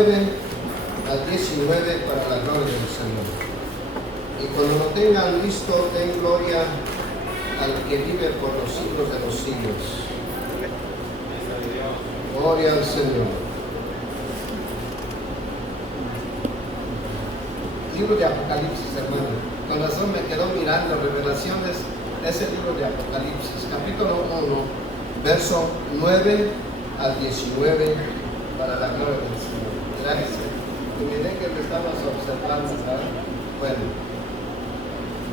9 al 19 para la gloria del Señor. Y cuando lo tengan listo, den gloria al que vive por los siglos de los siglos. Gloria al Señor. Libro de Apocalipsis, hermano. Con razón me quedó mirando Revelaciones, es el libro de Apocalipsis, capítulo 1, verso 9 al 19, para la gloria del Señor. Gracias. Y miren que me estabas observando, ¿verdad? Bueno,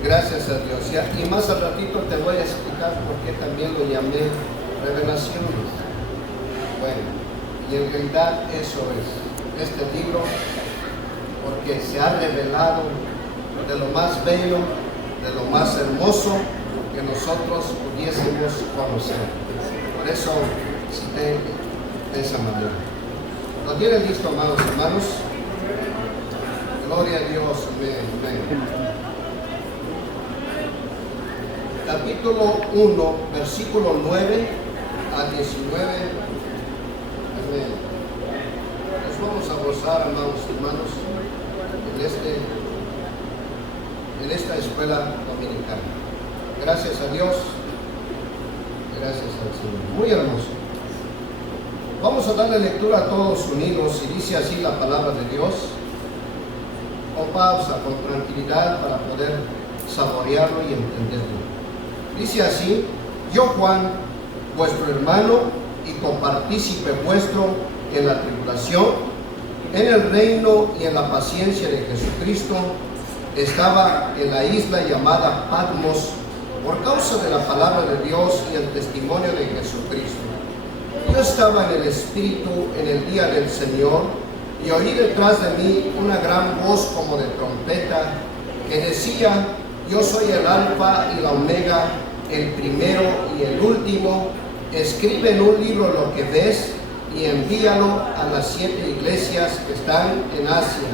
gracias a Dios. Y más al ratito te voy a explicar por qué también lo llamé Revelaciones. Bueno, y en realidad eso es este libro, porque se ha revelado de lo más bello, de lo más hermoso que nosotros pudiésemos conocer. Por eso cité de esa manera. ¿Lo tienen listo, amados hermanos? Gloria a Dios. Amén. Capítulo 1, versículo 9 a 19. Amén. Nos vamos a gozar, amados hermanos, en esta escuela dominicana. Gracias a Dios, gracias al Señor. Muy hermoso. Vamos a darle lectura a todos unidos y dice así la palabra de Dios, con pausa, con tranquilidad para poder saborearlo y entenderlo. Dice así: yo, Juan, vuestro hermano y copartícipe vuestro en la tribulación, en el reino y en la paciencia de Jesucristo, estaba en la isla llamada Patmos por causa de la palabra de Dios y el testimonio de Jesucristo. Yo estaba en el Espíritu en el día del Señor y oí detrás de mí una gran voz como de trompeta que decía: yo soy el Alfa y la Omega, el primero y el último. Escribe en un libro lo que ves y envíalo a las 7 iglesias que están en Asia: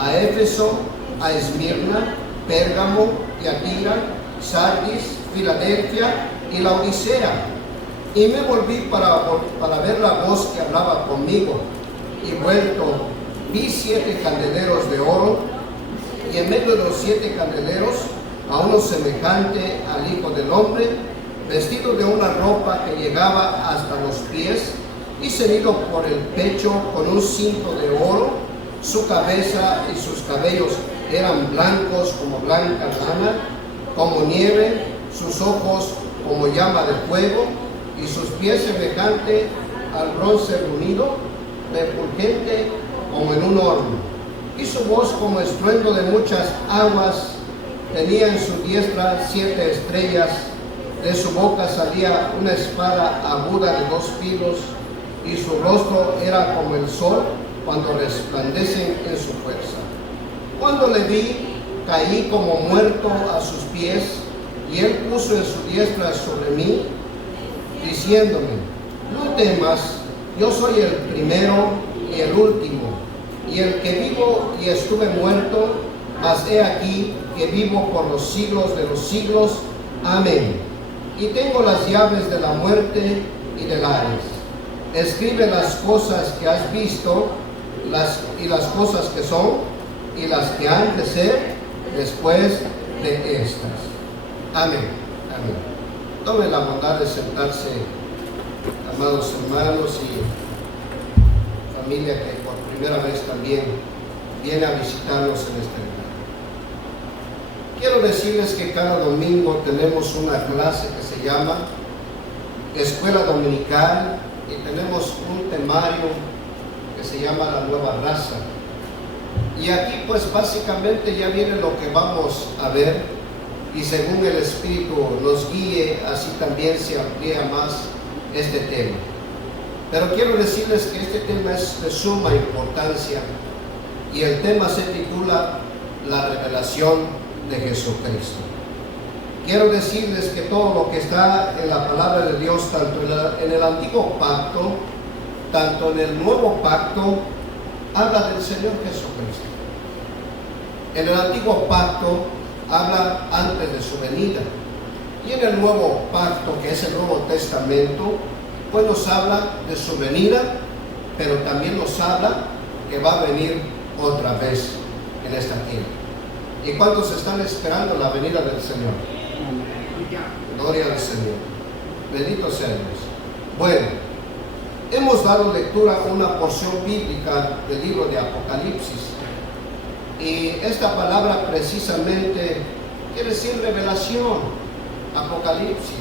a Éfeso, a Esmirna, Pérgamo, Tiatira, Sardis, Filadelfia y la Odisea. Y me volví para ver la voz que hablaba conmigo, y vuelto vi 7 candeleros de oro, y en medio de los 7 candeleros a uno semejante al Hijo del Hombre, vestido de una ropa que llegaba hasta los pies y ceñido por el pecho con un cinto de oro. Su cabeza y sus cabellos eran blancos como blanca lana, como nieve, sus ojos como llama de fuego, y sus pies semejante al bronce bruñido, refulgente como en un horno. Y su voz como estruendo de muchas aguas. Tenía en su diestra 7 estrellas, de su boca salía una espada aguda de 2 filos, y su rostro era como el sol cuando resplandece en su fuerza. Cuando le vi, caí como muerto a sus pies, y él puso en su diestra sobre mí, diciéndome: no temas, yo soy el primero y el último, y el que vivo y estuve muerto, mas he aquí que vivo por los siglos de los siglos. Amén. Y tengo las llaves de la muerte y del Hades. Escribe las cosas que has visto, las cosas que son, y las que han de ser después de estas. Amén. Amén. Tome la bondad de sentarse, amados hermanos y familia que por primera vez también viene a visitarnos en este lugar. Quiero decirles que cada domingo tenemos una clase que se llama Escuela Dominical, y tenemos un temario que se llama La Nueva Raza. Y aquí pues básicamente ya viene lo que vamos a ver, y según el Espíritu nos guíe, así también se amplía más este tema. Pero quiero decirles que este tema es de suma importancia, y el tema se titula La Revelación de Jesucristo. Quiero decirles que todo lo que está en la palabra de Dios, tanto en el antiguo pacto, tanto en el nuevo pacto, habla del Señor Jesucristo. En el antiguo pacto habla antes de su venida, y en el nuevo pacto, que es el Nuevo Testamento, pues nos habla de su venida, pero también nos habla que va a venir otra vez en esta tierra. ¿Y cuántos están esperando la venida del Señor? Gloria al Señor. Bendito sea Dios. Bueno, hemos dado lectura a una porción bíblica del libro de Apocalipsis. Y esta palabra precisamente quiere decir revelación. Apocalipsis,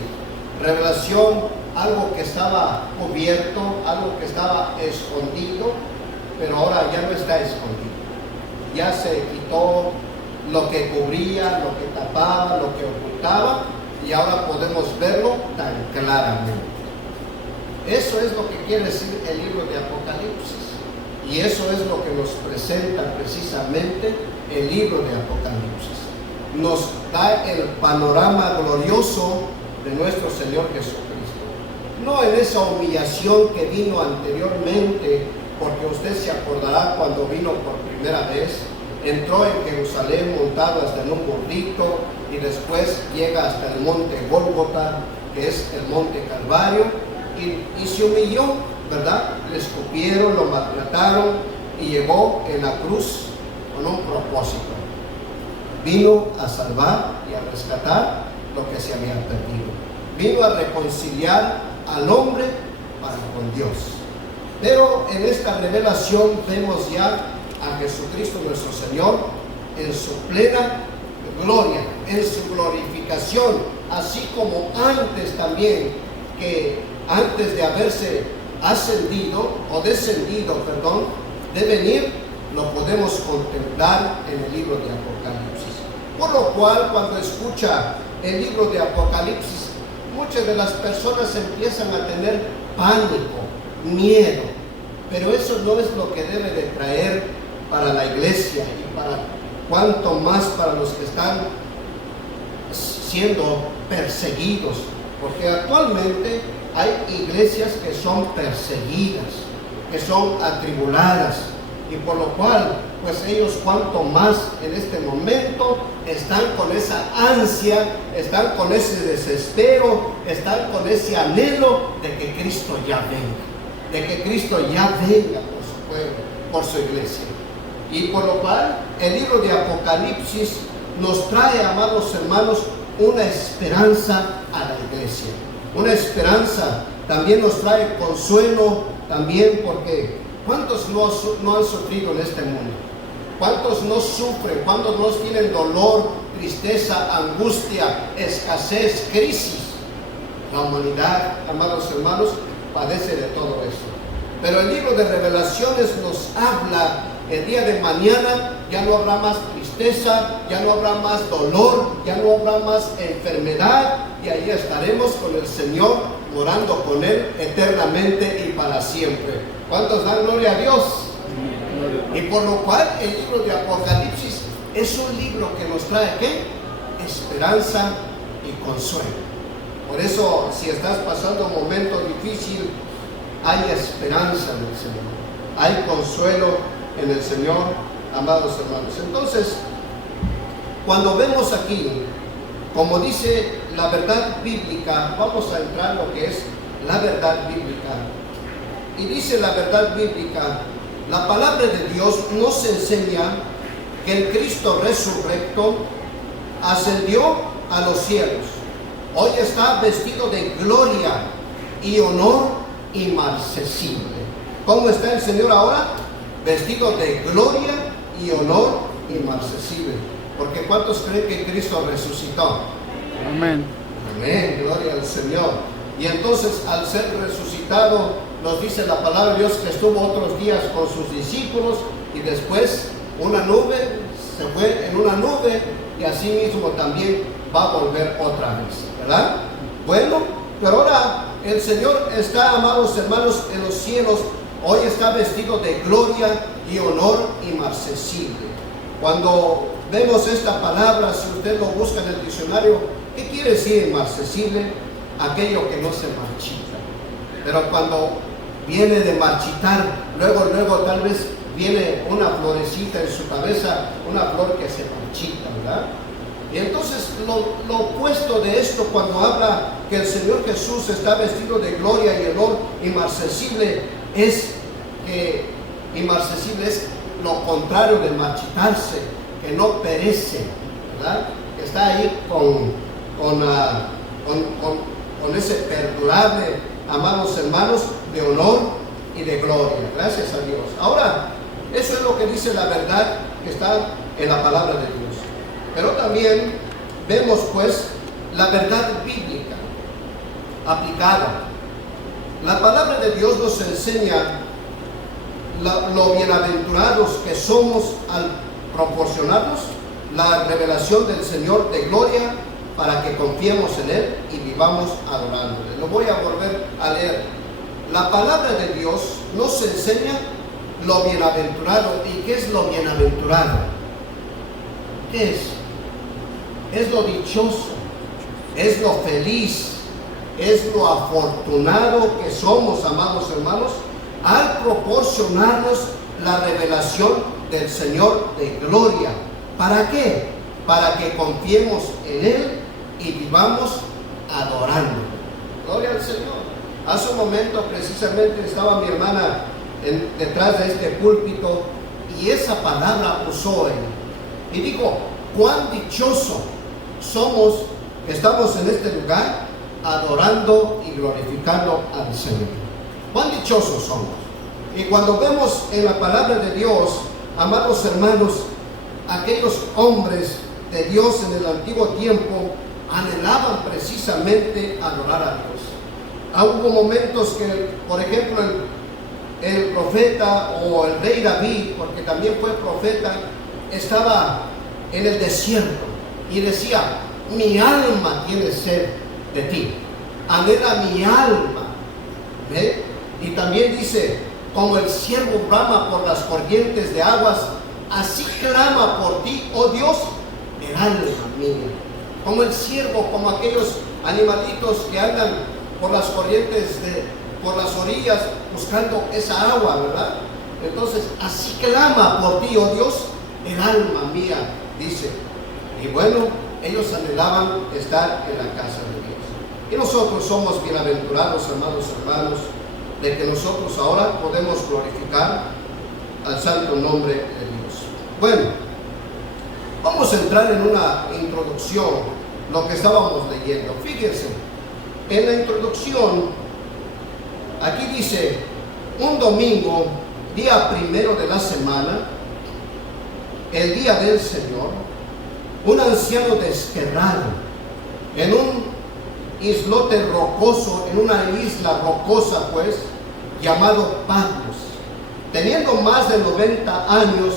revelación, algo que estaba cubierto, algo que estaba escondido, pero ahora ya no está escondido. Ya se quitó lo que cubría, lo que tapaba, lo que ocultaba, y ahora podemos verlo tan claramente. Eso es lo que quiere decir el libro de Apocalipsis, y eso es lo que nos presenta precisamente el libro de Apocalipsis. Nos da el panorama glorioso de nuestro Señor Jesucristo, no en esa humillación que vino anteriormente, porque usted se acordará cuando vino por primera vez. Entró en Jerusalén montado hasta en un burrito y después llega hasta el monte Gólgota, que es el monte Calvario, y se humilló, ¿verdad? Le escupieron, lo maltrataron y llegó en la cruz con un propósito. Vino a salvar y a rescatar lo que se había perdido. Vino a reconciliar al hombre para con Dios. Pero en esta revelación vemos ya a Jesucristo nuestro Señor en su plena gloria, en su glorificación, así como antes también, que antes de haberse ascendido o descendido, de venir, lo podemos contemplar en el libro de Apocalipsis. Por lo cual, cuando escucha el libro de Apocalipsis, muchas de las personas empiezan a tener pánico, miedo, pero eso no es lo que debe de traer para la iglesia y para cuanto más para los que están siendo perseguidos, porque actualmente hay iglesias que son perseguidas, que son atribuladas, y por lo cual pues ellos cuanto más en este momento están con esa ansia, están con ese desespero, están con ese anhelo de que Cristo ya venga, de que Cristo ya venga por su pueblo, por su iglesia. Y por lo cual el libro de Apocalipsis nos trae, amados hermanos, una esperanza a la iglesia. Una esperanza, también nos trae consuelo, también porque ¿cuántos no han sufrido en este mundo? ¿Cuántos no sufren? ¿Cuántos no tienen dolor, tristeza, angustia, escasez, crisis? La humanidad, amados hermanos, padece de todo eso. Pero el libro de Revelaciones nos habla. El día de mañana ya no habrá más tristeza, ya no habrá más dolor, ya no habrá más enfermedad, y ahí estaremos con el Señor, morando con Él eternamente y para siempre. ¿Cuántos dan gloria a Dios? Y por lo cual el libro de Apocalipsis es un libro que nos trae ¿qué? Esperanza y consuelo. Por eso, si estás pasando un momento difícil, hay esperanza en el Señor, hay consuelo en el Señor, amados hermanos. Entonces, cuando vemos aquí, como dice la verdad bíblica, vamos a entrar en lo que es la verdad bíblica. Y dice la verdad bíblica, la palabra de Dios nos enseña que el Cristo resurrecto ascendió a los cielos. Hoy está vestido de gloria y honor inmarcesible. ¿Cómo está el Señor ahora? Vestido de gloria y honor inmarcesible. Porque ¿cuántos creen que Cristo resucitó? Amén. Amén, gloria al Señor. Y entonces, al ser resucitado, nos dice la palabra de Dios que estuvo otros días con sus discípulos, y después una nube, se fue en una nube, y así mismo también va a volver otra vez, ¿verdad? Bueno, pero ahora el Señor está, amados hermanos, en los cielos. Hoy está vestido de gloria y honor inmarcesible. Cuando vemos esta palabra, si usted lo busca en el diccionario, ¿qué quiere decir inmarcesible? Aquello que no se marchita. Pero cuando viene de marchitar, luego tal vez viene una florecita en su cabeza, una flor que se marchita, ¿verdad? Y entonces lo opuesto de esto, cuando habla que el Señor Jesús está vestido de gloria y honor inmarcesible, es que Inmarcesible es lo contrario de marchitarse, que no perece, ¿verdad? Que está ahí con ese perdurable, amados hermanos, de honor y de gloria. Gracias a Dios. Ahora, eso es lo que dice la verdad que está en la palabra de Dios. Pero también vemos pues la verdad bíblica aplicada. La palabra de Dios nos enseña lo bienaventurados que somos al proporcionarnos la revelación del Señor de gloria para que confiemos en Él y vivamos adorándole. Lo voy a volver a leer. La palabra de Dios nos enseña lo bienaventurado. ¿Y qué es lo bienaventurado? ¿Qué es? Es lo dichoso, es lo feliz, es lo afortunado que somos, amados hermanos, al proporcionarnos la revelación del Señor de gloria. ¿Para qué? Para que confiemos en Él y vivamos adorándolo. Gloria al Señor. Hace un momento precisamente estaba mi hermana detrás de este púlpito y esa palabra usó él. Y dijo, cuán dichoso somos que estamos en este lugar adorando y glorificando al Señor. Cuán dichosos somos. Y cuando vemos en la palabra de Dios, amados hermanos, aquellos hombres de Dios en el antiguo tiempo anhelaban precisamente adorar a Dios. Hubo momentos que, por ejemplo, el profeta o el rey David, porque también fue profeta, estaba en el desierto y decía, mi alma tiene sed de ti, anhela mi alma. ¿Ve? Y también dice, como el ciervo brama por las corrientes de aguas, así clama por ti, oh Dios, el alma mía. Como el ciervo, como aquellos animalitos que andan por las corrientes, por las orillas, buscando esa agua, ¿verdad? Entonces, así clama por ti, oh Dios, el alma mía, dice. Y bueno, ellos anhelaban estar en la casa de Dios. Y nosotros somos bienaventurados, amados hermanos, de que nosotros ahora podemos glorificar al santo nombre de Dios. Bueno, vamos a entrar en una introducción, lo que estábamos leyendo. Fíjense, en la introducción, aquí dice, un domingo, día primero de la semana, el día del Señor, un anciano desterrado en un islote rocoso, en una isla rocosa pues, llamado Patmos, teniendo más de 90 años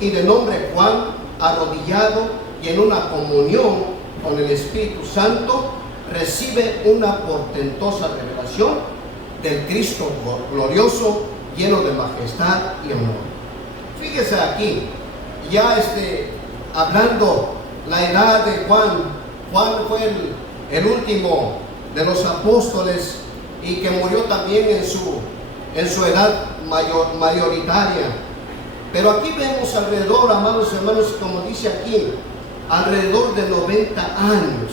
y de nombre Juan, arrodillado y en una comunión con el Espíritu Santo, recibe una portentosa revelación del Cristo glorioso, lleno de majestad y honor. Fíjese aquí, ya hablando la edad de Juan. Juan fue el último de los apóstoles y que murió también en su edad mayoritaria. Pero aquí vemos alrededor, amados hermanos, como dice aquí, alrededor de 90 años.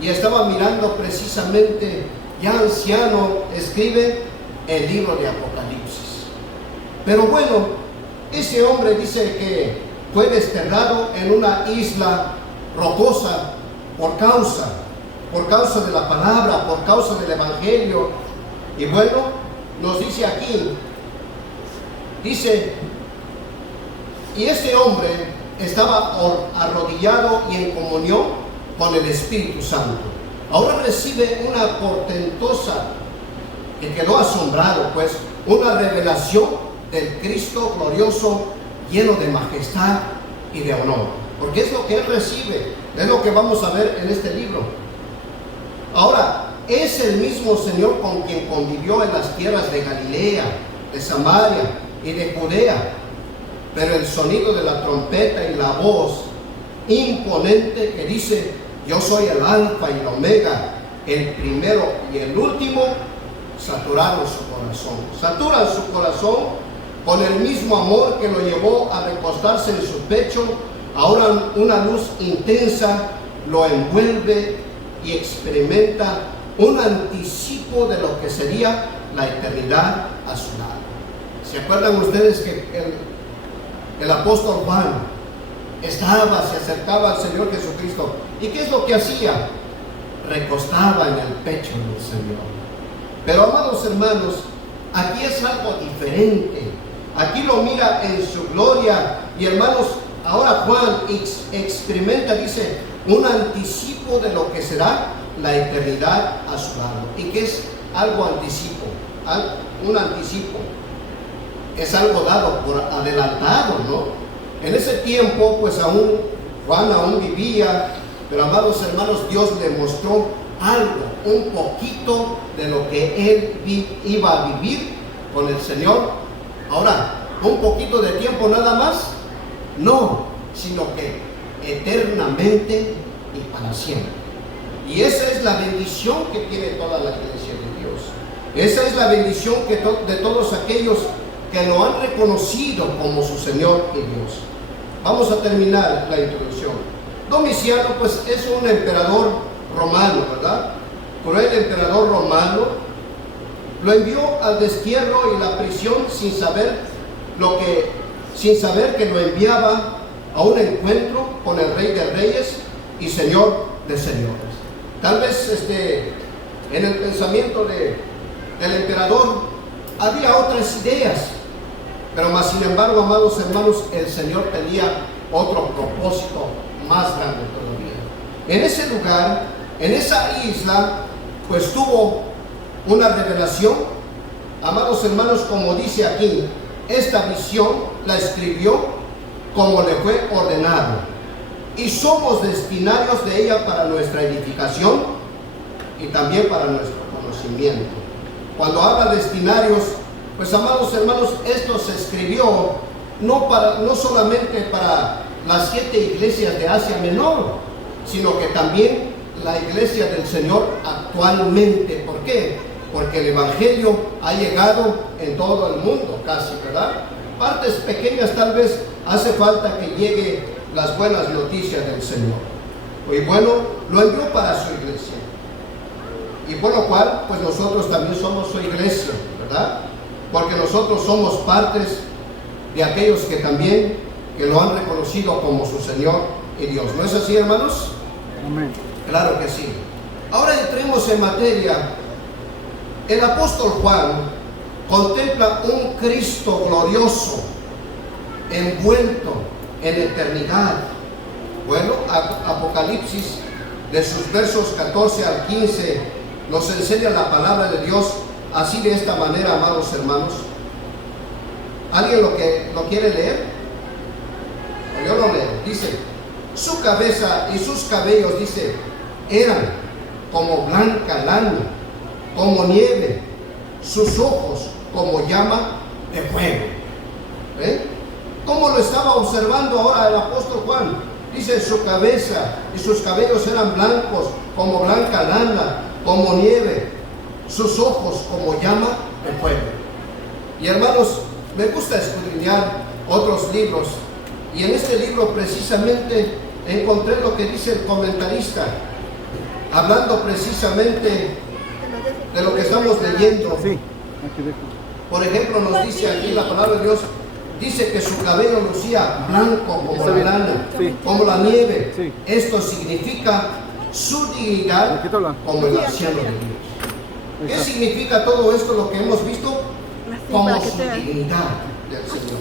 Y estaba mirando precisamente, ya anciano, escribe el libro de Apocalipsis. Pero bueno, ese hombre dice que fue desterrado en una isla rocosa por causa de la palabra, por causa del evangelio. Y bueno, nos dice aquí, dice, y este hombre estaba arrodillado y en comunión con el Espíritu Santo. Ahora recibe una portentosa, que quedó asombrado pues, una revelación del Cristo glorioso, lleno de majestad y de honor. Porque es lo que él recibe, es lo que vamos a ver en este libro. Ahora, es el mismo Señor con quien convivió en las tierras de Galilea, de Samaria y de Judea. Pero el sonido de la trompeta y la voz imponente que dice, yo soy el alfa y el omega, el primero y el último, saturaron su corazón. Saturan su corazón con el mismo amor que lo llevó a recostarse en su pecho. Ahora una luz intensa lo envuelve y experimenta un anticipo de lo que sería la eternidad a su lado. ¿Se acuerdan ustedes que el apóstol Juan se acercaba al Señor Jesucristo? ¿Y qué es lo que hacía? Recostaba en el pecho del Señor. Pero amados hermanos, aquí es algo diferente. Aquí lo mira en su gloria. Y hermanos, ahora Juan experimenta, dice, un anticipo de lo que será la eternidad a su lado. ¿Y qué es algo anticipo? Un anticipo es algo dado por adelantado, ¿no? En ese tiempo, pues Juan aún vivía, pero amados hermanos, Dios le mostró algo, un poquito de lo que él iba a vivir con el Señor. Ahora, un poquito de tiempo nada más, no, sino que eternamente y para siempre. Y esa es la bendición que tiene toda la iglesia de Dios. Esa es la bendición de todos aquellos que lo han reconocido como su Señor y Dios. Vamos a terminar la introducción. Domiciano, pues, es un emperador romano, ¿verdad? Cruel emperador romano. Lo envió al destierro y la prisión sin saber que lo enviaba a un encuentro con el Rey de Reyes y Señor de Señores. Tal vez en el pensamiento del emperador había otras ideas, pero más sin embargo, amados hermanos, el Señor tenía otro propósito más grande todavía. En ese lugar, en esa isla, pues tuvo una revelación. Amados hermanos, como dice aquí, esta visión la escribió como le fue ordenado, y somos destinarios de ella para nuestra edificación y también para nuestro conocimiento. Cuando habla de destinarios, pues amados hermanos, esto se escribió no solamente para las 7 iglesias de Asia Menor, sino que también la iglesia del Señor actualmente. ¿Por qué? Porque el Evangelio ha llegado en todo el mundo casi, ¿verdad? Partes pequeñas tal vez hace falta que llegue las buenas noticias del Señor. Y bueno, lo envió para su iglesia. Y por lo cual, pues nosotros también somos su iglesia, ¿verdad? Porque nosotros somos partes de aquellos que también lo han reconocido como su Señor y Dios. ¿No es así, hermanos? Amén. Claro que sí. Ahora entremos en materia. El apóstol Juan contempla un Cristo glorioso, envuelto en eternidad. Bueno, Apocalipsis, de sus versos 14 al 15, nos enseña la palabra de Dios así, de esta manera, amados hermanos. ¿Alguien lo quiere leer? Yo lo leo. Dice: su cabeza y sus cabellos, dice, eran como blanca lana, como nieve, sus ojos como llama de fuego. ¿Cómo lo estaba observando ahora el apóstol Juan? Dice: su cabeza y sus cabellos eran blancos como blanca lana, como nieve, sus ojos como llama de fuego. Y hermanos, me gusta escudriñar otros libros, y en este libro precisamente encontré lo que dice el comentarista, hablando precisamente de lo que estamos leyendo. Sí. Por ejemplo, nos dice aquí la palabra de Dios, dice que su cabello lucía blanco como la lana, como la nieve. Sí. Esto significa su dignidad como el anciano de Dios. ¿Qué significa todo esto, lo que hemos visto? Como su dignidad del Señor.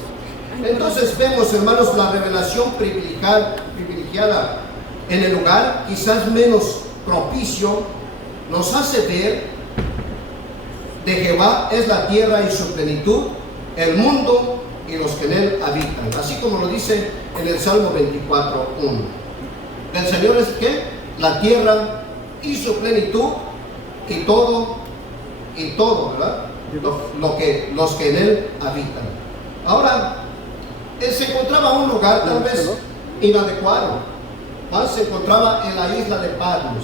Entonces vemos, hermanos, la revelación privilegiada en el lugar quizás menos propicio, nos hace ver de Jehová es la tierra y su plenitud, el mundo y los que en él habitan. Así como lo dice en el Salmo 24:1. Del Señor es ¿qué? La tierra y su plenitud y todo, ¿verdad? Los que en él habitan. Ahora, él se encontraba en un lugar tal vez inadecuado. Se encontraba en la isla de Patmos.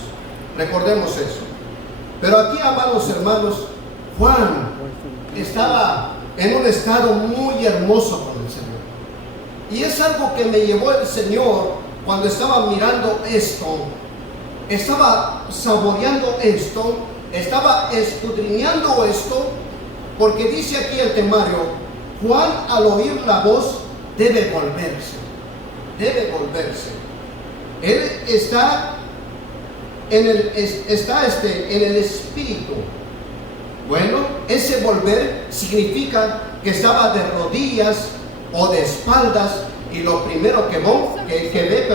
Recordemos eso. Pero aquí, amados hermanos, Juan estaba en un estado muy hermoso con el Señor. Y es algo que me llevó el Señor cuando estaba mirando esto, estaba saboreando esto, estaba escudriñando esto, porque dice aquí el temario: Juan, al oír la voz, debe volverse. Debe volverse. Él está en el espíritu. Bueno, ese volver significa que estaba de rodillas o de espaldas, y lo primero que ve,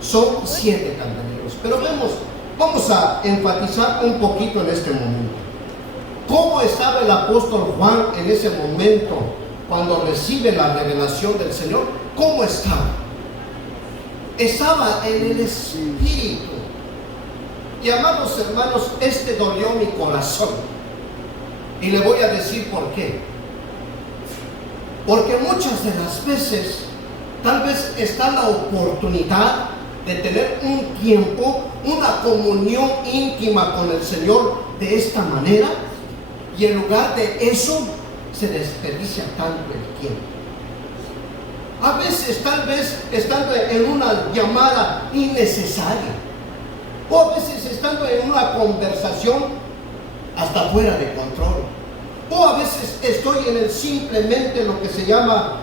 son 7 candeleros. Pero vamos a enfatizar un poquito en este momento. ¿Cómo estaba el apóstol Juan en ese momento cuando recibe la revelación del Señor? ¿Cómo estaba? Estaba en el espíritu. Y amados hermanos, dolió mi corazón. Y le voy a decir por qué. Porque muchas de las veces, tal vez está la oportunidad de tener un tiempo, una comunión íntima con el Señor de esta manera, y en lugar de eso se desperdicia tanto el tiempo. A veces, tal vez, estando en una llamada innecesaria, o a veces estando en una conversación hasta fuera de control, o a veces estoy en simplemente lo que se llama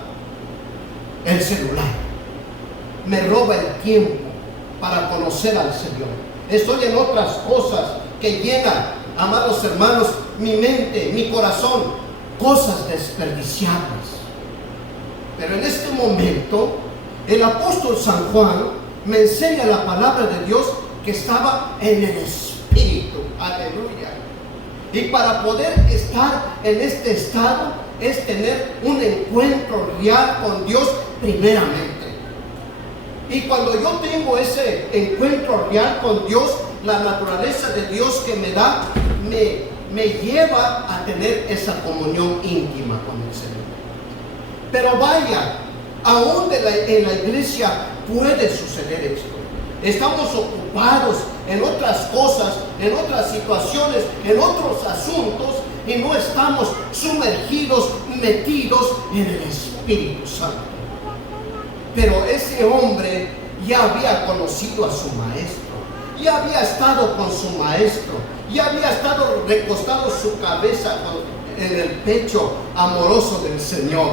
el celular. Me roba el tiempo para conocer al Señor. Estoy en otras cosas que llenan, amados hermanos, mi mente, mi corazón, cosas desperdiciadas. Pero en este momento, el apóstol San Juan me enseña la palabra de Dios que estaba en el espíritu. Aleluya. Y para poder estar en este estado es tener un encuentro real con Dios primeramente. Y cuando yo tengo ese encuentro real con Dios, la naturaleza de Dios que me da me lleva a tener esa comunión íntima con el Señor. Pero vaya, aún en la iglesia puede suceder esto. Estamos ocupados en otras cosas, en otras situaciones, en otros asuntos, y no estamos sumergidos, metidos en el Espíritu Santo. Pero ese hombre ya había conocido a su maestro, ya había estado con su maestro, ya había estado recostado su cabeza en el pecho amoroso del Señor.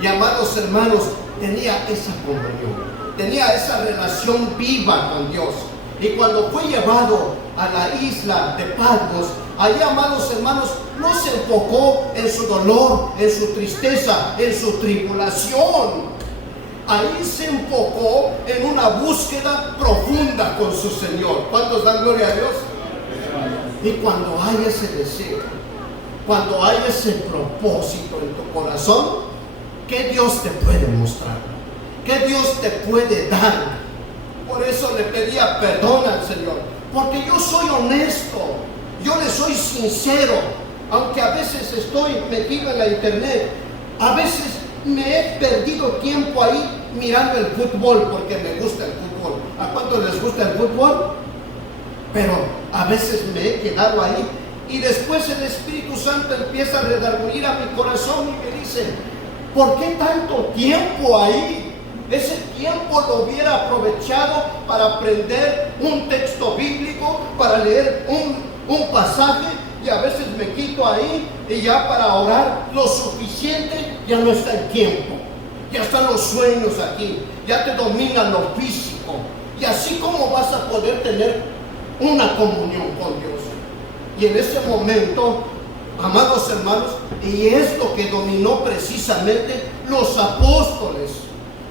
Y amados hermanos, tenía esa comunión, tenía esa relación viva con Dios. Y cuando fue llevado a la isla de Patmos, allí, amados hermanos, no se enfocó en su dolor, en su tristeza, en su tribulación. Ahí se enfocó en una búsqueda profunda con su Señor. ¿Cuántos dan gloria a Dios? Y cuando hay ese deseo, cuando hay ese propósito en tu corazón, ¿qué Dios te puede mostrar? ¿Qué Dios te puede dar? Por eso le pedía perdón al Señor, porque yo soy honesto, yo le soy sincero. Aunque a veces estoy metido en la internet, a veces me he perdido tiempo ahí mirando el fútbol, porque me gusta el fútbol. ¿A cuántos les gusta el fútbol? Pero a veces me he quedado ahí, y después el Espíritu Santo empieza a redarguir a mi corazón y me dice: ¿por qué tanto tiempo ahí? Ese tiempo lo hubiera aprovechado para aprender un texto bíblico, para leer un pasaje, y a veces me quito ahí, y ya para orar lo suficiente ya no está el tiempo. Ya están los sueños aquí, ya te domina lo físico, y así como vas a poder tener una comunión con Dios. Y en ese momento, amados hermanos, y es lo que dominó precisamente los apóstoles.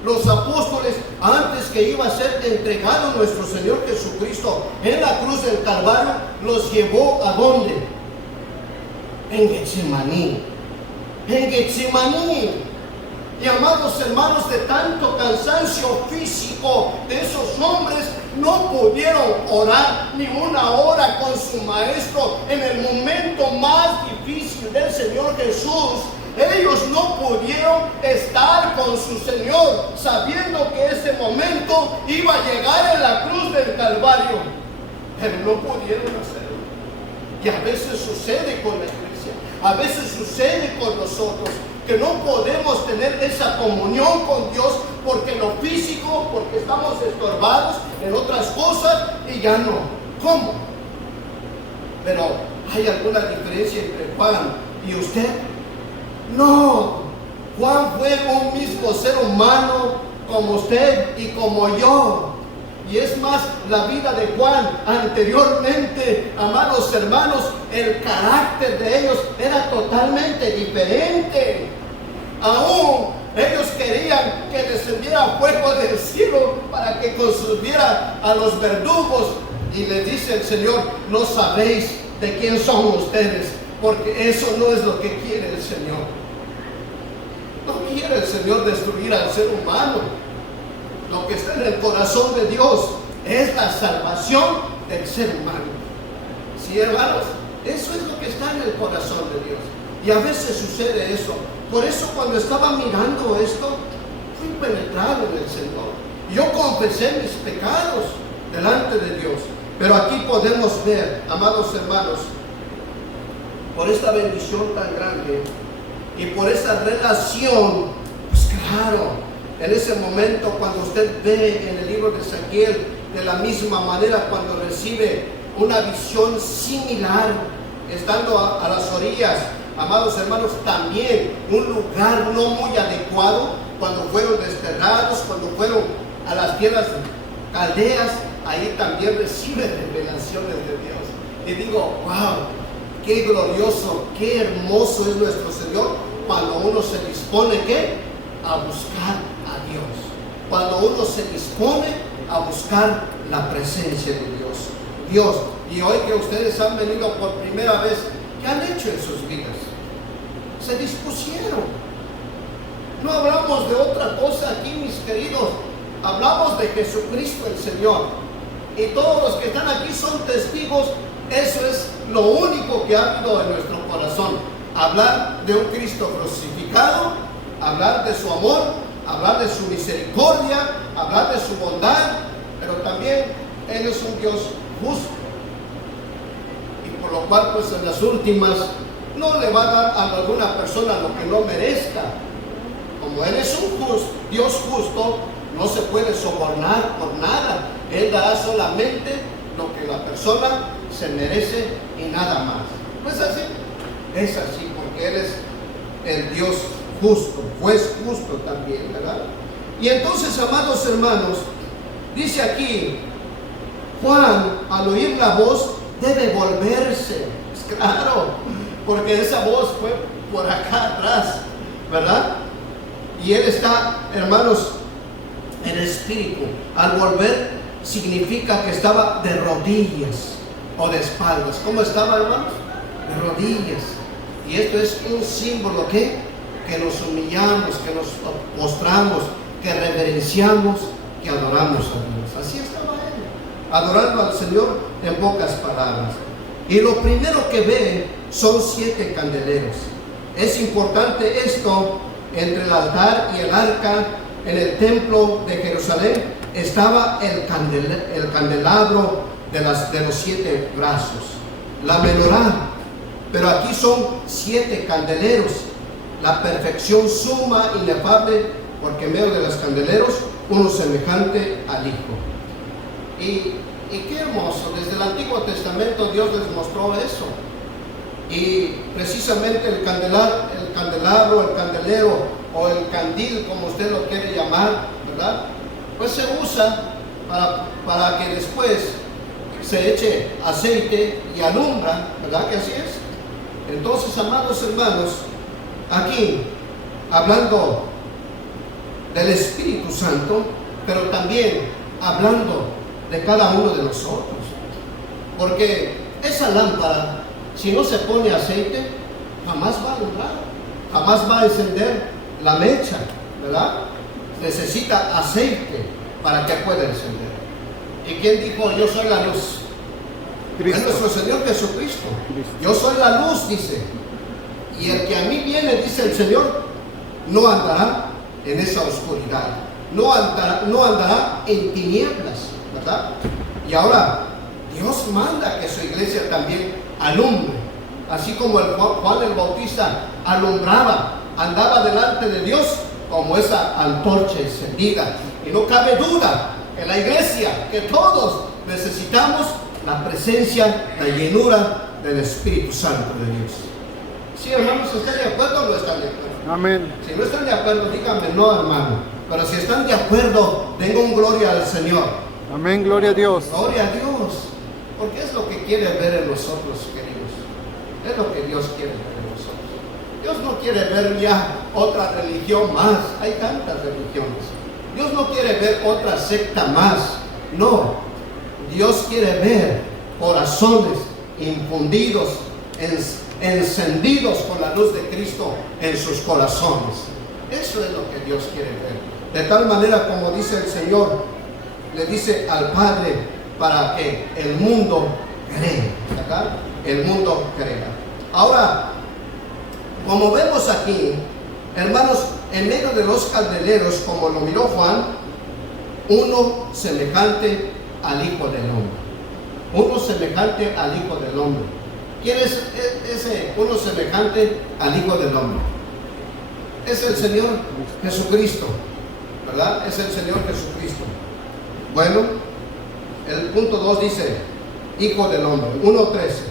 Los apóstoles, antes que iba a ser entregado nuestro Señor Jesucristo en la cruz del Calvario, los llevó ¿a dónde? En Getsemaní. En Getsemaní. Y amados hermanos, de tanto cansancio físico de esos hombres, no pudieron orar ni una hora con su maestro en el momento más difícil del Señor Jesús. Ellos no pudieron estar con su Señor, sabiendo que ese momento iba a llegar en la cruz del Calvario, pero no pudieron hacerlo. Y a veces sucede con la iglesia, a veces sucede con nosotros, que no podemos tener esa comunión con Dios porque lo físico, porque estamos estorbados en otras cosas y ya no. ¿Cómo? Pero ¿hay alguna diferencia entre Juan y usted? No, Juan fue un mismo ser humano como usted y como yo. Y es más, la vida de Juan anteriormente, amados hermanos, el carácter de ellos era totalmente diferente. Aún ellos querían que descendiera fuego del cielo para que consumiera a los verdugos. Y les dice el Señor: no sabéis de quién son ustedes, porque eso no es lo que quiere el Señor. No quiere el Señor destruir al ser humano. Lo que está en el corazón de Dios es la salvación del ser humano. ¿Sí, hermanos? Eso es lo que está en el corazón de Dios. Y a veces sucede eso. Por eso cuando estaba mirando esto, fui penetrado en el Señor. Yo confesé mis pecados delante de Dios. Pero aquí podemos ver, amados hermanos, por esta bendición tan grande y por esta relación, pues claro, en ese momento cuando usted ve en el libro de Ezequiel, de la misma manera cuando recibe una visión similar, estando a las orillas, amados hermanos, también un lugar no muy adecuado, cuando fueron desterrados, cuando fueron a las tierras caldeas, ahí también recibe revelaciones de Dios. Y digo, wow, qué glorioso, qué hermoso es nuestro Señor cuando uno se dispone, ¿qué? A buscar a Dios. Cuando uno se dispone a buscar la presencia de Dios. Dios, y hoy que ustedes han venido por primera vez, ¿qué han hecho en sus vidas? Se dispusieron. No hablamos de otra cosa aquí, mis queridos. Hablamos de Jesucristo el Señor. Y todos los que están aquí son testigos. Eso es lo único que ha habido en nuestro corazón. Hablar de un Cristo crucificado, hablar de su amor, hablar de su misericordia, hablar de su bondad, pero también Él es un Dios justo. Y por lo cual, pues en las últimas, no le va a dar a alguna persona lo que no merezca. Como Él es un Dios justo, no se puede sobornar por nada. Él dará solamente lo que la persona se merece y nada más. ¿No es así? Es así, porque Él es el Dios justo, juez justo también, ¿verdad? Y entonces, amados hermanos, dice aquí, Juan, al oír la voz, debe volverse. Es claro, porque esa voz fue por acá atrás, ¿verdad? Y él está, hermanos, en espíritu. Al volver significa que estaba de rodillas o de espaldas. ¿Cómo estaba, hermanos? De rodillas. Y esto es un símbolo que nos humillamos, que nos postramos, que reverenciamos, que adoramos a Dios. Así estaba él, adorando al Señor en pocas palabras. Y lo primero que ve son 7 candeleros. Es importante esto. Entre el altar y el arca, en el templo de Jerusalén, estaba el candelabro de los 7 brazos, la menorá. Pero aquí son 7 candeleros, la perfección suma, inefable, porque en medio de los candeleros, uno semejante al Hijo. Y qué hermoso, desde el Antiguo Testamento Dios les mostró eso. Y precisamente el candelabro, el candelero o el candil, como usted lo quiere llamar, ¿verdad? Pues se usa para que después se eche aceite y alumbra, ¿verdad que así es? Entonces, amados hermanos, aquí hablando del Espíritu Santo, pero también hablando de cada uno de nosotros, porque esa lámpara, si no se pone aceite, jamás va a alumbrar, jamás va a encender la mecha, ¿verdad? Necesita aceite para que pueda encender. ¿Y quién dijo, yo soy la luz? Es nuestro Señor Jesucristo. Yo soy la luz, dice. Y el que a mí viene, dice el Señor, no andará en esa oscuridad, no andará en tinieblas, ¿verdad? Y ahora, Dios manda que su iglesia también alumbre, así como Juan el Bautista alumbraba, andaba delante de Dios como esa antorcha encendida. Y no cabe duda que la iglesia, que todos necesitamos la presencia, la llenura del Espíritu Santo de Dios. ¿Sí, hermanos? ¿Están de acuerdo o no están de acuerdo? Amén. Si no están de acuerdo, díganme no, hermano. Pero si están de acuerdo, den un gloria al Señor. Amén, gloria a Dios. Gloria a Dios. Porque es lo que quiere ver en nosotros, queridos. Es lo que Dios quiere ver en nosotros. Dios no quiere ver ya otra religión más. Hay tantas religiones. Dios no quiere ver otra secta más. No. Dios quiere ver corazones infundidos, encendidos con la luz de Cristo en sus corazones. Eso es lo que Dios quiere ver. De tal manera, como dice el Señor, le dice al Padre para que el mundo crea, ¿verdad? El mundo crea. Ahora, como vemos aquí, hermanos, en medio de los candeleros, como lo miró Juan, uno semejante al Hijo del Hombre. Uno semejante al Hijo del Hombre. ¿Quién es ese uno semejante al Hijo del Hombre? Es el Señor Jesucristo, ¿verdad? Es el Señor Jesucristo. Bueno, el punto 2 dice Hijo del Hombre, 1:13.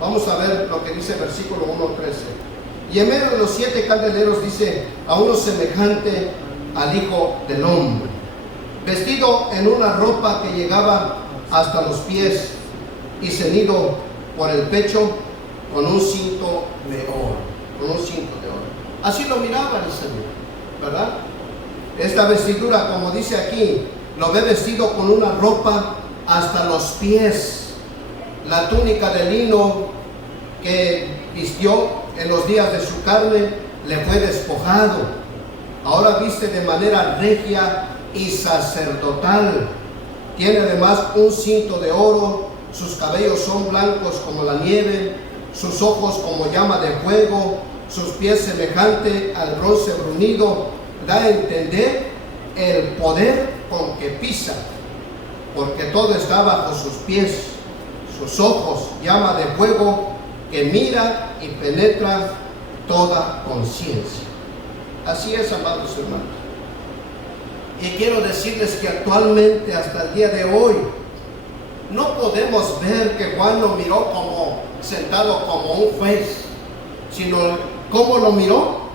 Vamos a ver lo que dice el versículo 1:13. Y en medio de los 7 candeleros dice a uno semejante al Hijo del Hombre, vestido en una ropa que llegaba hasta los pies y ceñido por el pecho con un cinto de oro. Con un cinto de oro. Así lo miraba el Señor, ¿verdad? Esta vestidura, como dice aquí, lo ve vestido con una ropa hasta los pies. La túnica de lino que vistió en los días de su carne le fue despojado. Ahora viste de manera regia y sacerdotal. Tiene además un cinto de oro, sus cabellos son blancos como la nieve, sus ojos como llama de fuego, sus pies semejante al bronce bruñido. Da a entender el poder con que pisa, porque todo está bajo sus pies. Sus ojos llama de fuego que mira y penetra toda conciencia. Así es, amados hermanos. Y quiero decirles que actualmente, hasta el día de hoy, no podemos ver que Juan lo miró como sentado como un juez, sino como lo miró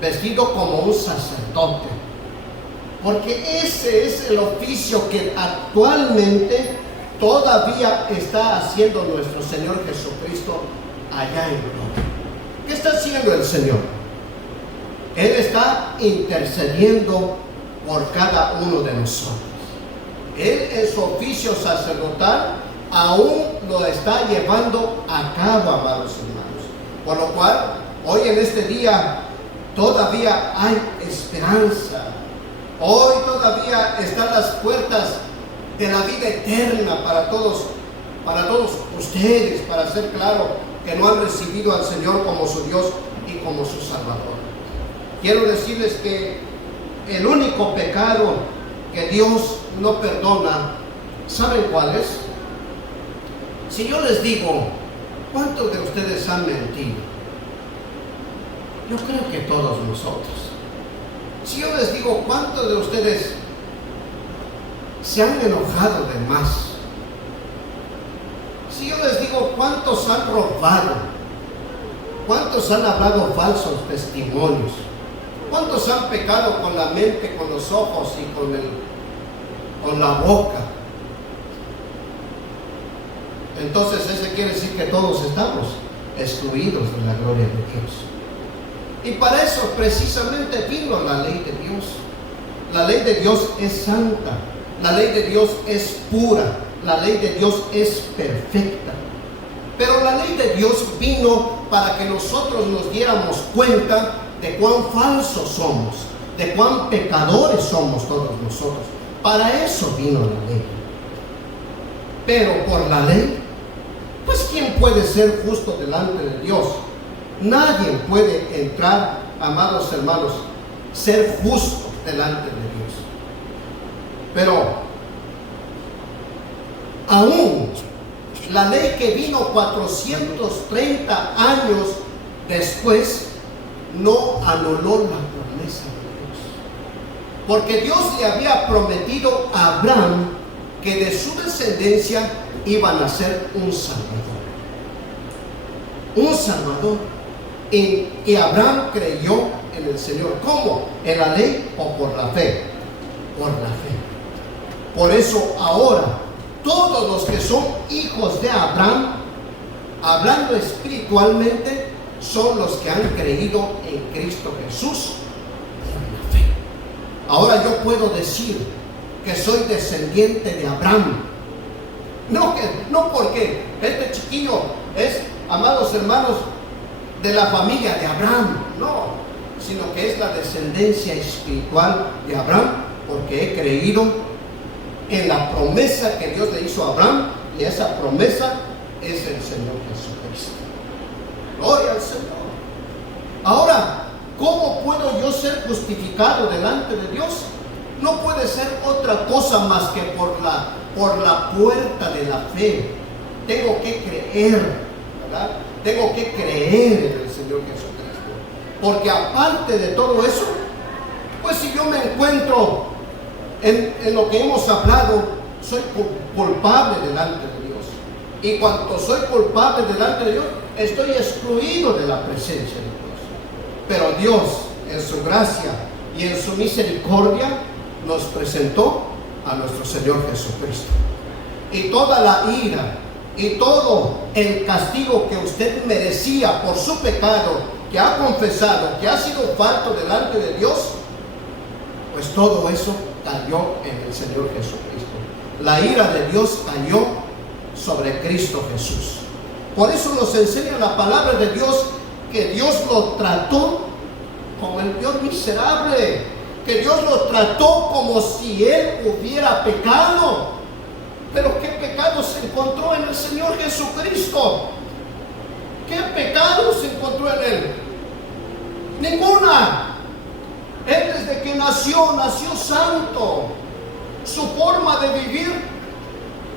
vestido como un sacerdote. Porque ese es el oficio que actualmente todavía está haciendo nuestro Señor Jesucristo allá en Gloria. ¿Qué está haciendo el Señor? Él está intercediendo por cada uno de nosotros. Él en su oficio sacerdotal aún lo está llevando a cabo, amados hermanos. Por lo cual, hoy en este día todavía hay esperanza. Hoy todavía están las puertas de la vida eterna para todos ustedes, para ser claro que no han recibido al Señor como su Dios y como su Salvador. Quiero decirles que el único pecado que Dios no perdona, ¿saben cuál es? Si yo les digo, ¿cuántos de ustedes han mentido? Yo creo que todos nosotros. Si yo les digo, ¿cuántos de ustedes se han enojado de más? Si yo les digo, ¿cuántos han robado? ¿Cuántos han hablado falsos testimonios? ¿Cuántos han pecado con la mente, con los ojos y con la boca? Entonces eso quiere decir que todos estamos excluidos de la gloria de Dios. Y para eso precisamente vino la ley de Dios. La ley de Dios es santa, la ley de Dios es pura, la ley de Dios es perfecta. Pero la ley de Dios vino para que nosotros nos diéramos cuenta de cuán falsos somos, de cuán pecadores somos todos nosotros. Para eso vino la ley. Pero por la ley, pues ¿quién puede ser justo delante de Dios? Nadie puede entrar, amados hermanos, ser justo delante de Dios. Pero aún la ley que vino 430 años después no anuló la promesa de Dios. Porque Dios le había prometido a Abraham que de su descendencia iba a nacer un Salvador. Un Salvador. Y Abraham creyó en el Señor. ¿Cómo? ¿En la ley o por la fe? Por la fe. Por eso ahora, todos los que son hijos de Abraham, hablando espiritualmente, son los que han creído en Cristo Jesús por la fe. Ahora yo puedo decir que soy descendiente de Abraham. No porque este chiquillo es, amados hermanos, de la familia de Abraham, no, sino que es la descendencia espiritual de Abraham, porque he creído en la promesa que Dios le hizo a Abraham, y esa promesa es el Señor Jesucristo. Gloria al Señor. Ahora, ¿cómo puedo yo ser justificado delante de Dios? No puede ser otra cosa más que por la puerta de la fe. Tengo que creer, ¿verdad? Tengo que creer en el Señor Jesucristo. Porque aparte de todo eso, pues si yo me encuentro en lo que hemos hablado, soy culpable delante de Dios. Y cuando soy culpable delante de Dios, estoy excluido de la presencia de Dios. Pero Dios, en su gracia y en su misericordia, nos presentó a nuestro Señor Jesucristo. Y toda la ira y todo el castigo que usted merecía por su pecado, que ha confesado, que ha sido falto delante de Dios, pues todo eso cayó en el Señor Jesucristo. La ira de Dios cayó sobre Cristo Jesús. Por eso nos enseña la palabra de Dios que Dios lo trató como el peor miserable, que Dios lo trató como si él hubiera pecado. Pero ¿qué pecado se encontró en el Señor Jesucristo? ¿Qué pecado se encontró en él? Ninguna. Él desde que nació santo. Su forma de vivir,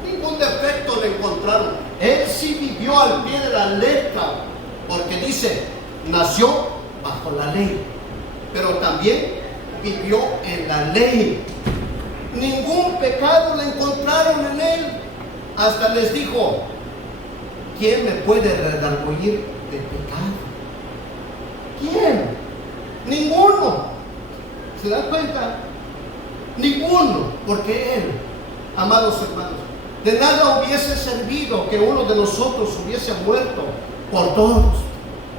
ningún defecto le encontraron. Él sí vivió al pie de la letra, porque dice, nació bajo la ley, pero también vivió en la ley. Ningún pecado le encontraron en él. Hasta les dijo, ¿quién me puede redarguir de pecado? ¿Quién? Ninguno. ¿Se dan cuenta? Ninguno, porque él, amados hermanos, de nada hubiese servido que uno de nosotros hubiese muerto por todos,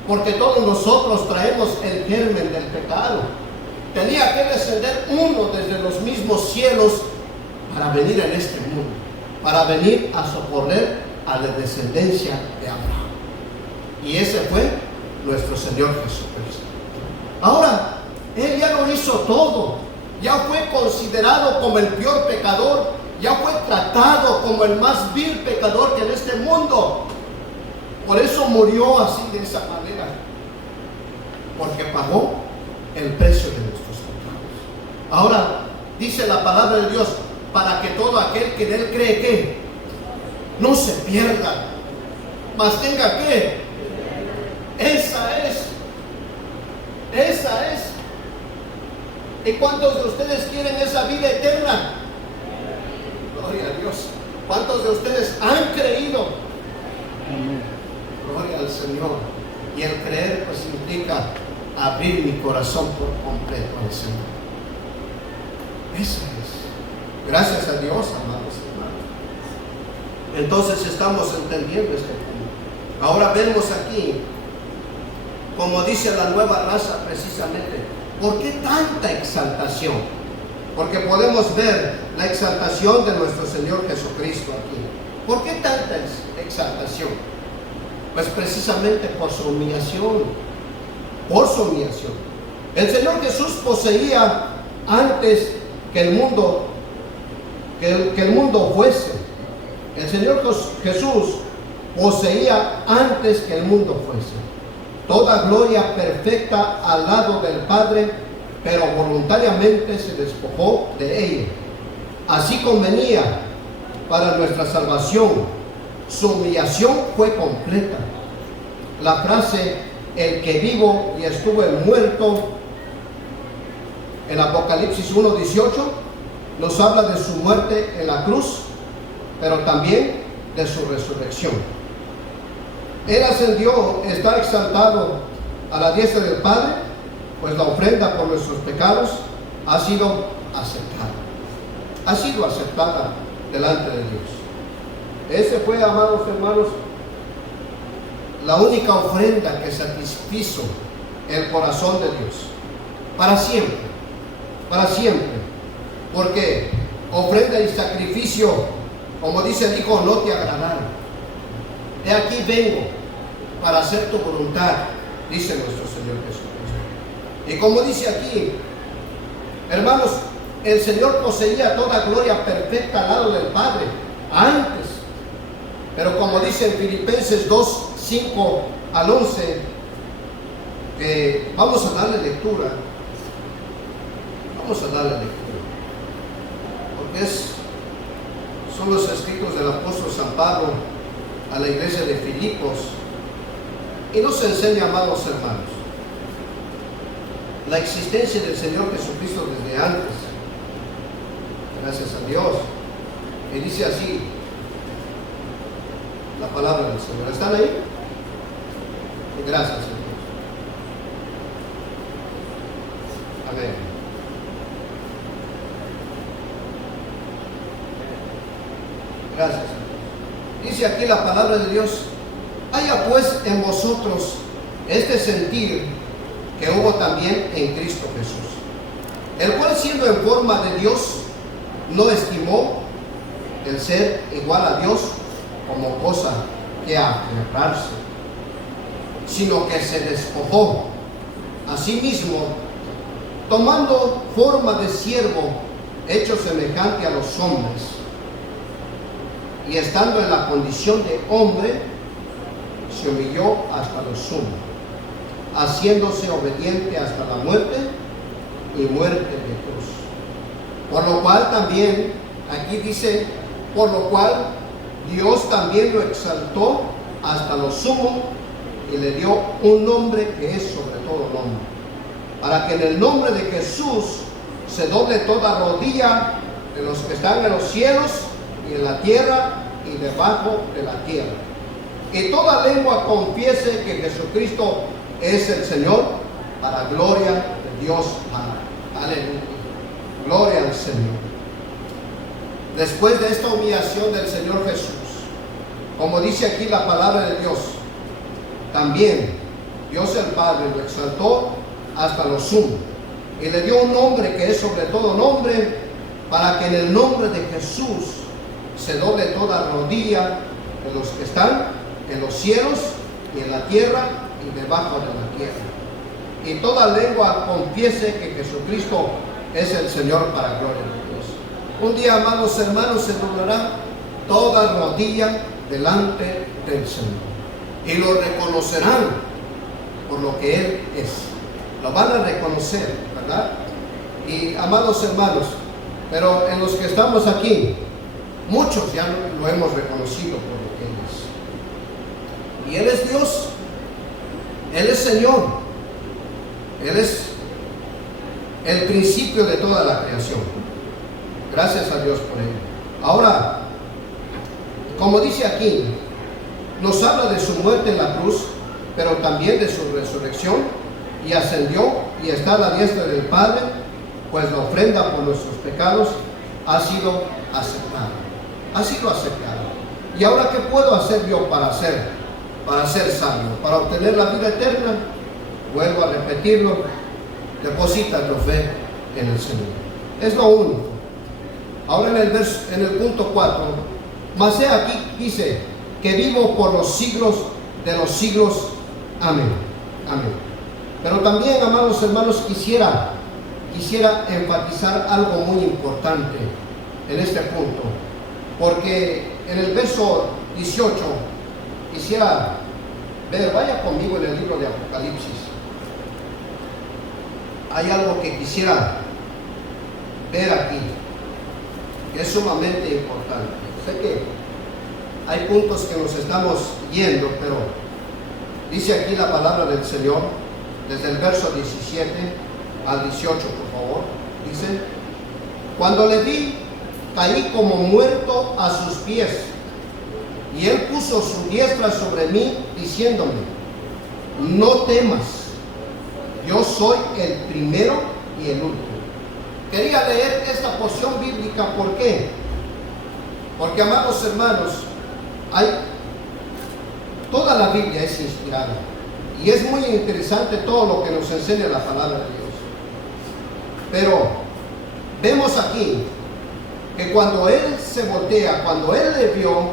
porque todos nosotros traemos el germen del pecado. Tenía que descender uno desde los mismos cielos para venir en este mundo, para venir a socorrer a la descendencia de Abraham. Y ese fue nuestro Señor Jesucristo. Ahora, Él ya lo hizo todo. Ya fue considerado como el peor pecador. Ya fue tratado como el más vil pecador que en este mundo. Por eso murió así, de esa manera. Porque pagó el precio de nuestros pecados. Ahora, dice la palabra de Dios, para que todo aquel que en Él cree que no se pierda, mas tenga que. Esa es. ¿Y cuántos de ustedes quieren esa vida eterna? Gloria a Dios. ¿Cuántos de ustedes han creído? Gloria al Señor. Y el creer pues implica abrir mi corazón por completo al Señor. Eso es. Gracias a Dios, amados hermanos. Entonces estamos entendiendo este punto. Ahora vemos aquí, como dice la nueva raza precisamente, ¿por qué tanta exaltación? Porque podemos ver la exaltación de nuestro Señor Jesucristo aquí. ¿Por qué tanta exaltación? Pues precisamente por su humillación. Por su humillación. El Señor Jesús poseía antes que el mundo, que el mundo fuese. El Señor Jesús poseía antes que el mundo fuese toda gloria perfecta al lado del Padre, pero voluntariamente se despojó de ella. Así convenía para nuestra salvación. Su humillación fue completa. La frase, el que vivo y estuvo muerto, en Apocalipsis 1:18, nos habla de su muerte en la cruz, pero también de su resurrección. Él ascendió, está exaltado a la diestra del Padre, pues la ofrenda por nuestros pecados ha sido aceptada. Ha sido aceptada delante de Dios. Ese fue, amados hermanos, la única ofrenda que satisfizo el corazón de Dios. Para siempre. Para siempre. Porque ofrenda y sacrificio, como dice el Hijo, no te agradaron. De aquí vengo para hacer tu voluntad, dice nuestro Señor Jesucristo. Y como dice aquí, hermanos, el Señor poseía toda gloria perfecta al lado del Padre antes. Pero como dice en Filipenses 2, 5 al 11, vamos a darle lectura. Vamos a darle lectura. Porque son los escritos del apóstol San Pablo a la iglesia de Filipos. Y nos enseña, amados hermanos, la existencia del Señor Jesucristo desde antes. Gracias a Dios. Y dice así la palabra del Señor. ¿Están ahí? Gracias a Dios. Amén. Gracias a Dios. Dice aquí la palabra de Dios: haya pues en vosotros este sentir que hubo también en Cristo Jesús, el cual, siendo en forma de Dios, no estimó el ser igual a Dios como cosa que aferrarse, sino que se despojó a sí mismo, tomando forma de siervo, hecho semejante a los hombres, y estando en la condición de hombre, se humilló hasta lo sumo, haciéndose obediente hasta la muerte y muerte de cruz. Por lo cual también, aquí dice, por lo cual Dios también lo exaltó hasta lo sumo y le dio un nombre que es sobre todo nombre, para que en el nombre de Jesús se doble toda rodilla de los que están en los cielos y en la tierra y debajo de la tierra, y toda lengua confiese que Jesucristo es el Señor, para gloria de Dios Padre. Aleluya. Gloria al Señor. Después de esta humillación del Señor Jesús, como dice aquí la palabra de Dios, también Dios el Padre lo exaltó hasta lo sumo y le dio un nombre que es sobre todo nombre, para que en el nombre de Jesús se doble toda rodilla de los que están en los cielos y en la tierra y debajo de la tierra, y toda lengua confiese que Jesucristo es el Señor, para gloria de Dios. Un día, amados hermanos, se doblará toda rodilla delante del Señor y lo reconocerán por lo que Él es. Lo van a reconocer, ¿verdad? Y, amados hermanos, pero en los que estamos aquí, muchos ya lo hemos reconocido por lo que Él es. Y Él es Dios, Él es Señor, Él es el principio de toda la creación. Gracias a Dios por ello. Ahora, como dice aquí, nos habla de su muerte en la cruz, pero también de su resurrección, y ascendió y está a la diestra del Padre, pues la ofrenda por nuestros pecados ha sido aceptada. Ha sido aceptada. ¿Y ahora qué puedo hacer yo para ser salvo? Para obtener la vida eterna. Vuelvo a repetirlo: deposita tu fe en el Señor. Es lo único. Ahora en el punto 4, mas he aquí, dice, que vivo por los siglos de los siglos. Amén. Amén. Pero también, amados hermanos, quisiera enfatizar algo muy importante en este punto, porque en el verso 18 quisiera ver, vaya conmigo en el libro de Apocalipsis. Hay algo que quisiera ver aquí, que es sumamente importante. Sé que hay puntos que nos estamos yendo, pero dice aquí la palabra del Señor, desde el verso 17 al 18, por favor. Dice: cuando le vi, caí como muerto a sus pies, y Él puso su diestra sobre mí, diciéndome: no temas, Yo soy el primero y el último. Quería leer esta porción bíblica, ¿por qué? Porque, amados hermanos, toda la Biblia es inspirada y es muy interesante todo lo que nos enseña la palabra de Dios. Pero vemos aquí que cuando él se voltea, cuando él le vio,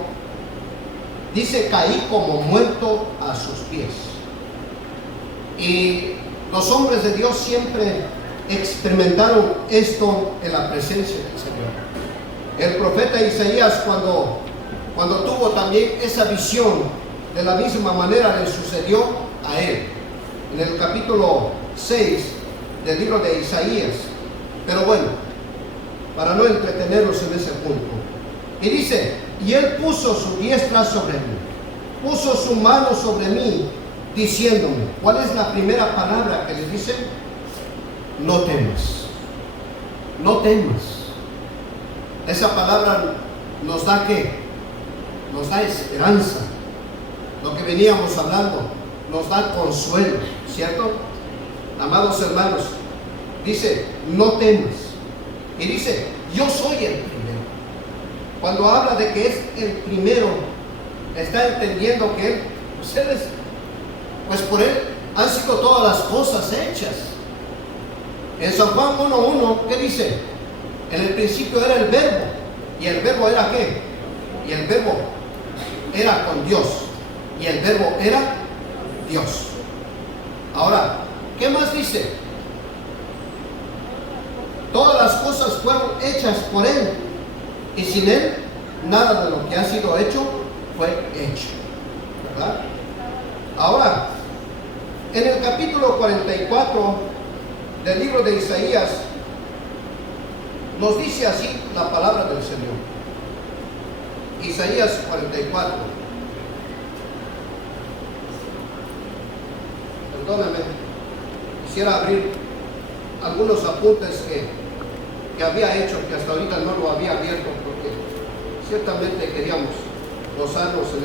dice: caí como muerto a sus pies. Y los hombres de Dios siempre experimentaron esto en la presencia del Señor. El profeta Isaías, cuando tuvo también esa visión, de la misma manera le sucedió a él, en el capítulo 6 del libro de Isaías. Pero bueno, para no entretenerlos en ese punto, y dice: y él puso su diestra sobre mí, puso su mano sobre mí, diciéndome. ¿Cuál es la primera palabra que le dice? No temas, no temas. Esa palabra nos da ¿qué? Nos da esperanza. Lo que veníamos hablando, nos da consuelo, ¿cierto? Amados hermanos, dice: no temas. Y dice: yo soy el primero. Cuando habla de que es el primero, está entendiendo que él, pues por él han sido todas las cosas hechas. En San Juan 1:1, ¿qué dice? En el principio era el verbo. ¿Y el verbo era qué? Y el verbo era con Dios. Y el verbo era Dios. Ahora, ¿qué más dice? Todas las cosas fueron hechas por él, y sin él nada de lo que ha sido hecho fue hecho, ¿verdad? Ahora, en el capítulo 44 del libro de Isaías, nos dice así la palabra del Señor. Isaías 44. Perdóname, quisiera abrir algunos apuntes que había hecho, que hasta ahorita no lo había abierto, porque ciertamente queríamos gozarnos en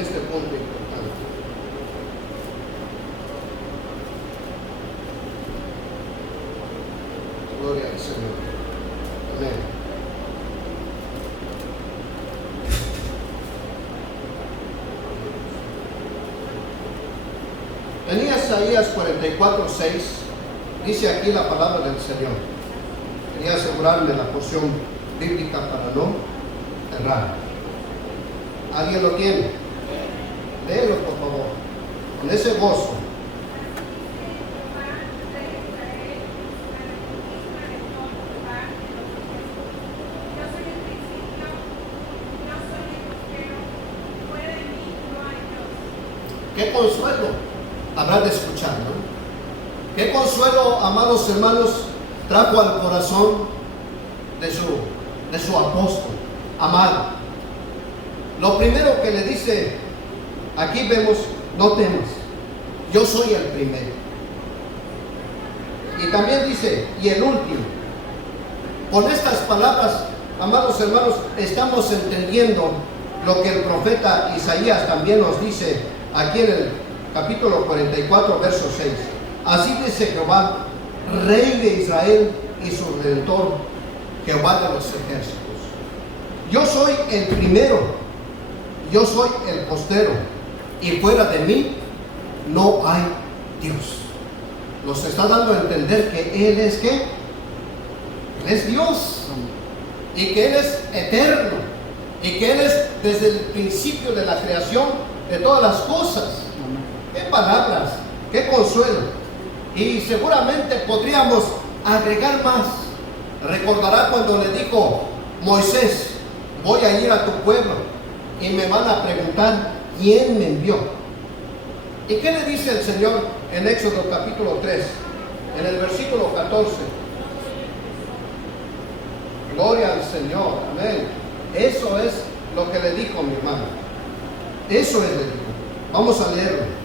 este punto importante. Gloria al Señor. Amén. En Isaías 44:6 dice aquí la palabra del Señor. Quería asegurarme la porción bíblica para no errar. ¿Alguien lo tiene? Léelo, por favor, con ese gozo. ¿Qué consuelo habrá de escuchar, no? ¿Qué consuelo, amados hermanos, trajo al corazón de su apóstol amado? Lo primero que le dice, aquí vemos: no temas, yo soy el primero. Y también dice: y el último. Con estas palabras, amados hermanos, estamos entendiendo lo que el profeta Isaías también nos dice aquí en el capítulo 44, verso 6. Así dice Jehová, Rey de Israel y su Redentor, Jehová de los ejércitos: yo soy el primero, yo soy el postero, y fuera de mí no hay Dios. Nos está dando a entender que Él es ¿qué? Él es Dios, y que Él es eterno, y que Él es desde el principio de la creación de todas las cosas. ¡Qué palabras! ¡Qué consuelo! Y seguramente podríamos agregar más. Recordará cuando le dijo Moisés: voy a ir a tu pueblo y me van a preguntar quién me envió. ¿Y qué le dice el Señor en Éxodo capítulo 3, en el versículo 14? Gloria al Señor, amén. Eso es lo que le dijo, mi hermano. Eso es, le dijo. Vamos a leerlo.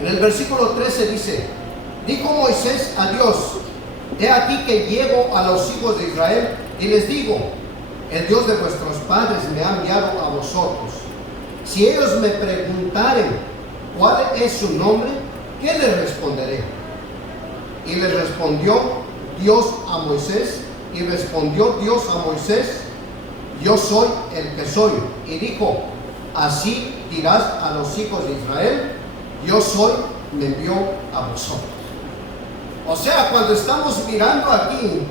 En el versículo 13 dice: dijo Moisés a Dios: he aquí que llego a los hijos de Israel y les digo: el Dios de vuestros padres me ha enviado a vosotros. Si ellos me preguntaren cuál es su nombre, ¿qué le responderé? Y le respondió Dios a Moisés, y respondió Dios a Moisés: yo soy el que soy. Y dijo: así dirás a los hijos de Israel: yo soy, me envió a vosotros. O sea, cuando estamos mirando aquí,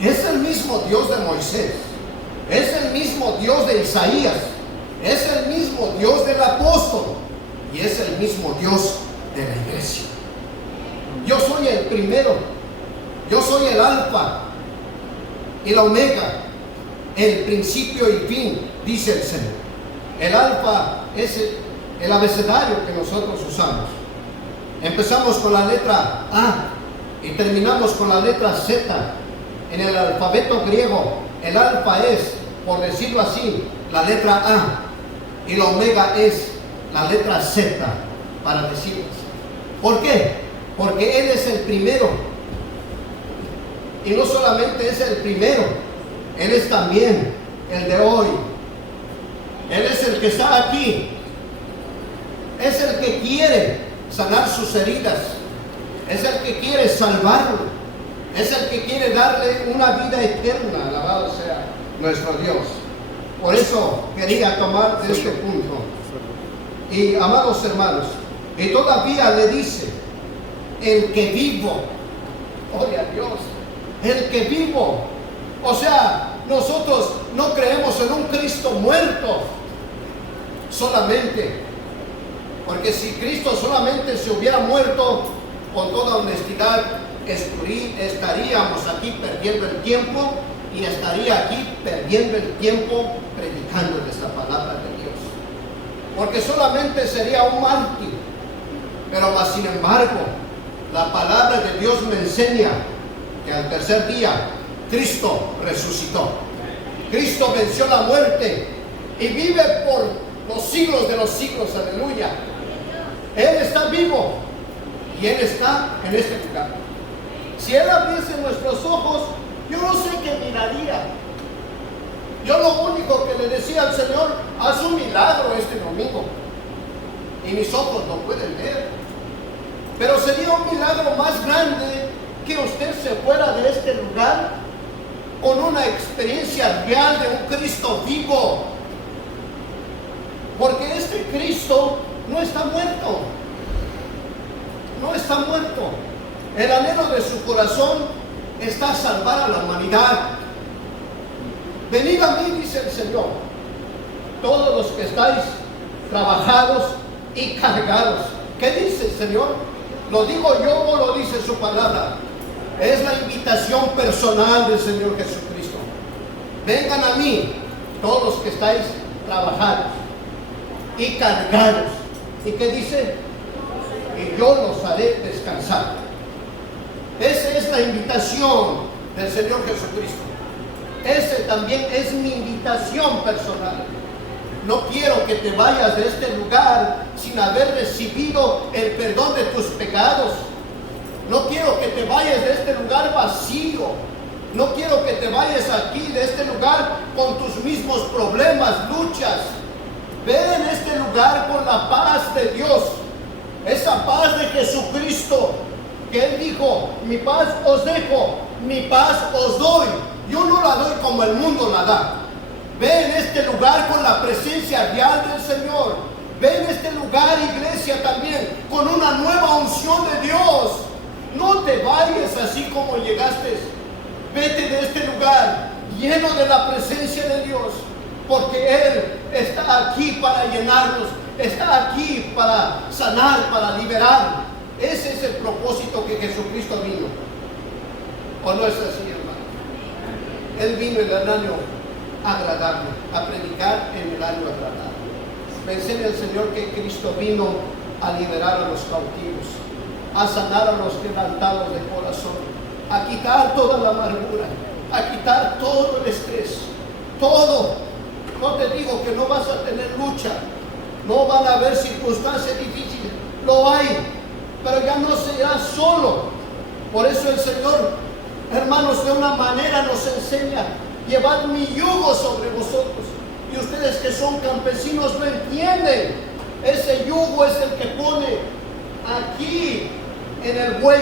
es el mismo Dios de Moisés, es el mismo Dios de Isaías, es el mismo Dios del apóstol, y es el mismo Dios de la iglesia. Yo soy el primero, yo soy el alfa y la omega, el principio y fin, dice el Señor. El alfa es el abecedario que nosotros usamos. Empezamos con la letra A y terminamos con la letra Z. En el alfabeto griego, el alfa es, por decirlo así, la letra A, y la omega es la letra Z, para decirlo así. ¿Por qué? Porque Él es el primero. Y no solamente es el primero, Él es también el de hoy. Él es el que está aquí. Es el que quiere sanar sus heridas. Es el que quiere salvarlo. Es el que quiere darle una vida eterna. Alabado sea nuestro Dios. Por eso quería tomar de este punto. Y amados hermanos, y todavía le dice: el que vivo. Gloria a Dios. El que vivo. O sea, nosotros no creemos en un Cristo muerto solamente. Porque si Cristo solamente se hubiera muerto, con toda honestidad, estaríamos aquí perdiendo el tiempo, y estaría aquí perdiendo el tiempo predicando esta palabra de Dios. Porque solamente sería un mártir. Pero más sin embargo, la palabra de Dios me enseña que al tercer día Cristo resucitó. Cristo venció la muerte y vive por los siglos de los siglos. Aleluya. Él está vivo y Él está en este lugar. Si Él abriese nuestros ojos, yo no sé qué miraría. Yo lo único que le decía al Señor: haz un milagro este domingo. Y mis ojos no pueden ver. Pero sería un milagro más grande que usted se fuera de este lugar con una experiencia real de un Cristo vivo. Porque este Cristo no está muerto. No está muerto. El anhelo de su corazón está salvar a la humanidad. Venid a mí, dice el Señor, todos los que estáis trabajados y cargados. ¿Qué dice el Señor? ¿Lo digo yo o lo dice su palabra? Es la invitación personal del Señor Jesucristo. Vengan a mí, todos los que estáis trabajados y cargados. ¿Y qué dice? Y yo los haré descansar. Esa es la invitación del Señor Jesucristo. Ese también es mi invitación personal. No quiero que te vayas de este lugar sin haber recibido el perdón de tus pecados. No quiero que te vayas de este lugar vacío. No quiero que te vayas aquí de este lugar con tus mismos problemas, luchas. Ven en este lugar con la paz de Dios. Esa paz de Jesucristo, que Él dijo: mi paz os dejo, mi paz os doy. Yo no la doy como el mundo la da. Ve en este lugar con la presencia real del Señor. Ve en este lugar, iglesia, también con una nueva unción de Dios. No te vayas así como llegaste. Vete de este lugar lleno de la presencia de Dios, porque Él está aquí para llenarnos, está aquí para sanar, para liberar. Ese es el propósito que Jesucristo vino. ¿O no es así, hermano? Él vino en el año agradable, a predicar en el año agradable. Me enseña el Señor que Cristo vino a liberar a los cautivos, a sanar a los quebrantados de corazón, a quitar toda la amargura, a quitar todo el estrés, todo. No te digo que no vas a tener lucha, no van a haber circunstancias difíciles, lo hay, pero ya no serás solo. Por eso el Señor, hermanos, de una manera nos enseña: llevad mi yugo sobre vosotros. Y ustedes que son campesinos lo entienden. Ese yugo es el que pone aquí en el buey,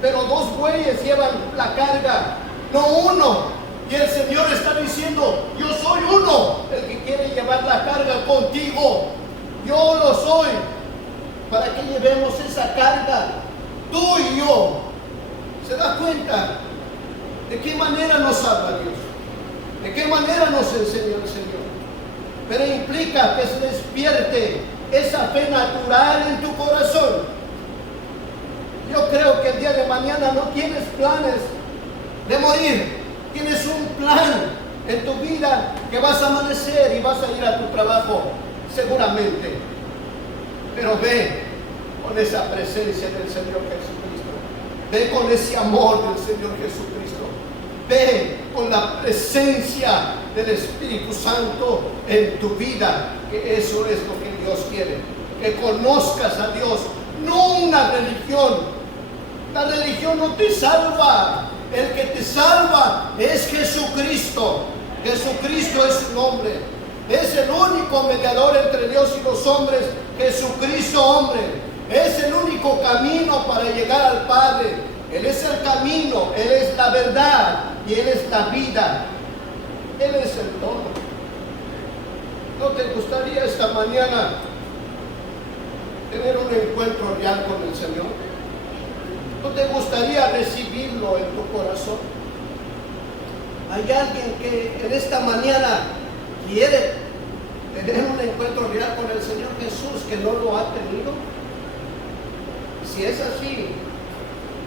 pero dos bueyes llevan la carga, no uno. Y el Señor está diciendo, yo soy uno, el que quiere llevar la carga contigo. Yo lo soy, para que llevemos esa carga, tú y yo. ¿Se da cuenta de qué manera nos habla Dios? ¿De qué manera nos enseña el Señor? Pero implica que se despierte esa fe natural en tu corazón. Yo creo que el día de mañana no tienes planes de morir. Tienes un plan en tu vida que vas a amanecer y vas a ir a tu trabajo, seguramente. Pero ve con esa presencia del Señor Jesucristo. Ve con ese amor del Señor Jesucristo. Ve con la presencia del Espíritu Santo en tu vida, que eso es lo que Dios quiere. Que conozcas a Dios, no una religión. La religión no te salva. El que te salva es Jesucristo. Jesucristo es su nombre. Es el único mediador entre Dios y los hombres. Jesucristo hombre. Es el único camino para llegar al Padre. Él es el camino, Él es la verdad y Él es la vida. Él es el todo. ¿No te gustaría esta mañana tener un encuentro real con el Señor? ¿No te gustaría recibirlo en tu corazón? ¿Hay alguien que en esta mañana quiere tener un encuentro real con el Señor Jesús que no lo ha tenido? Si es así,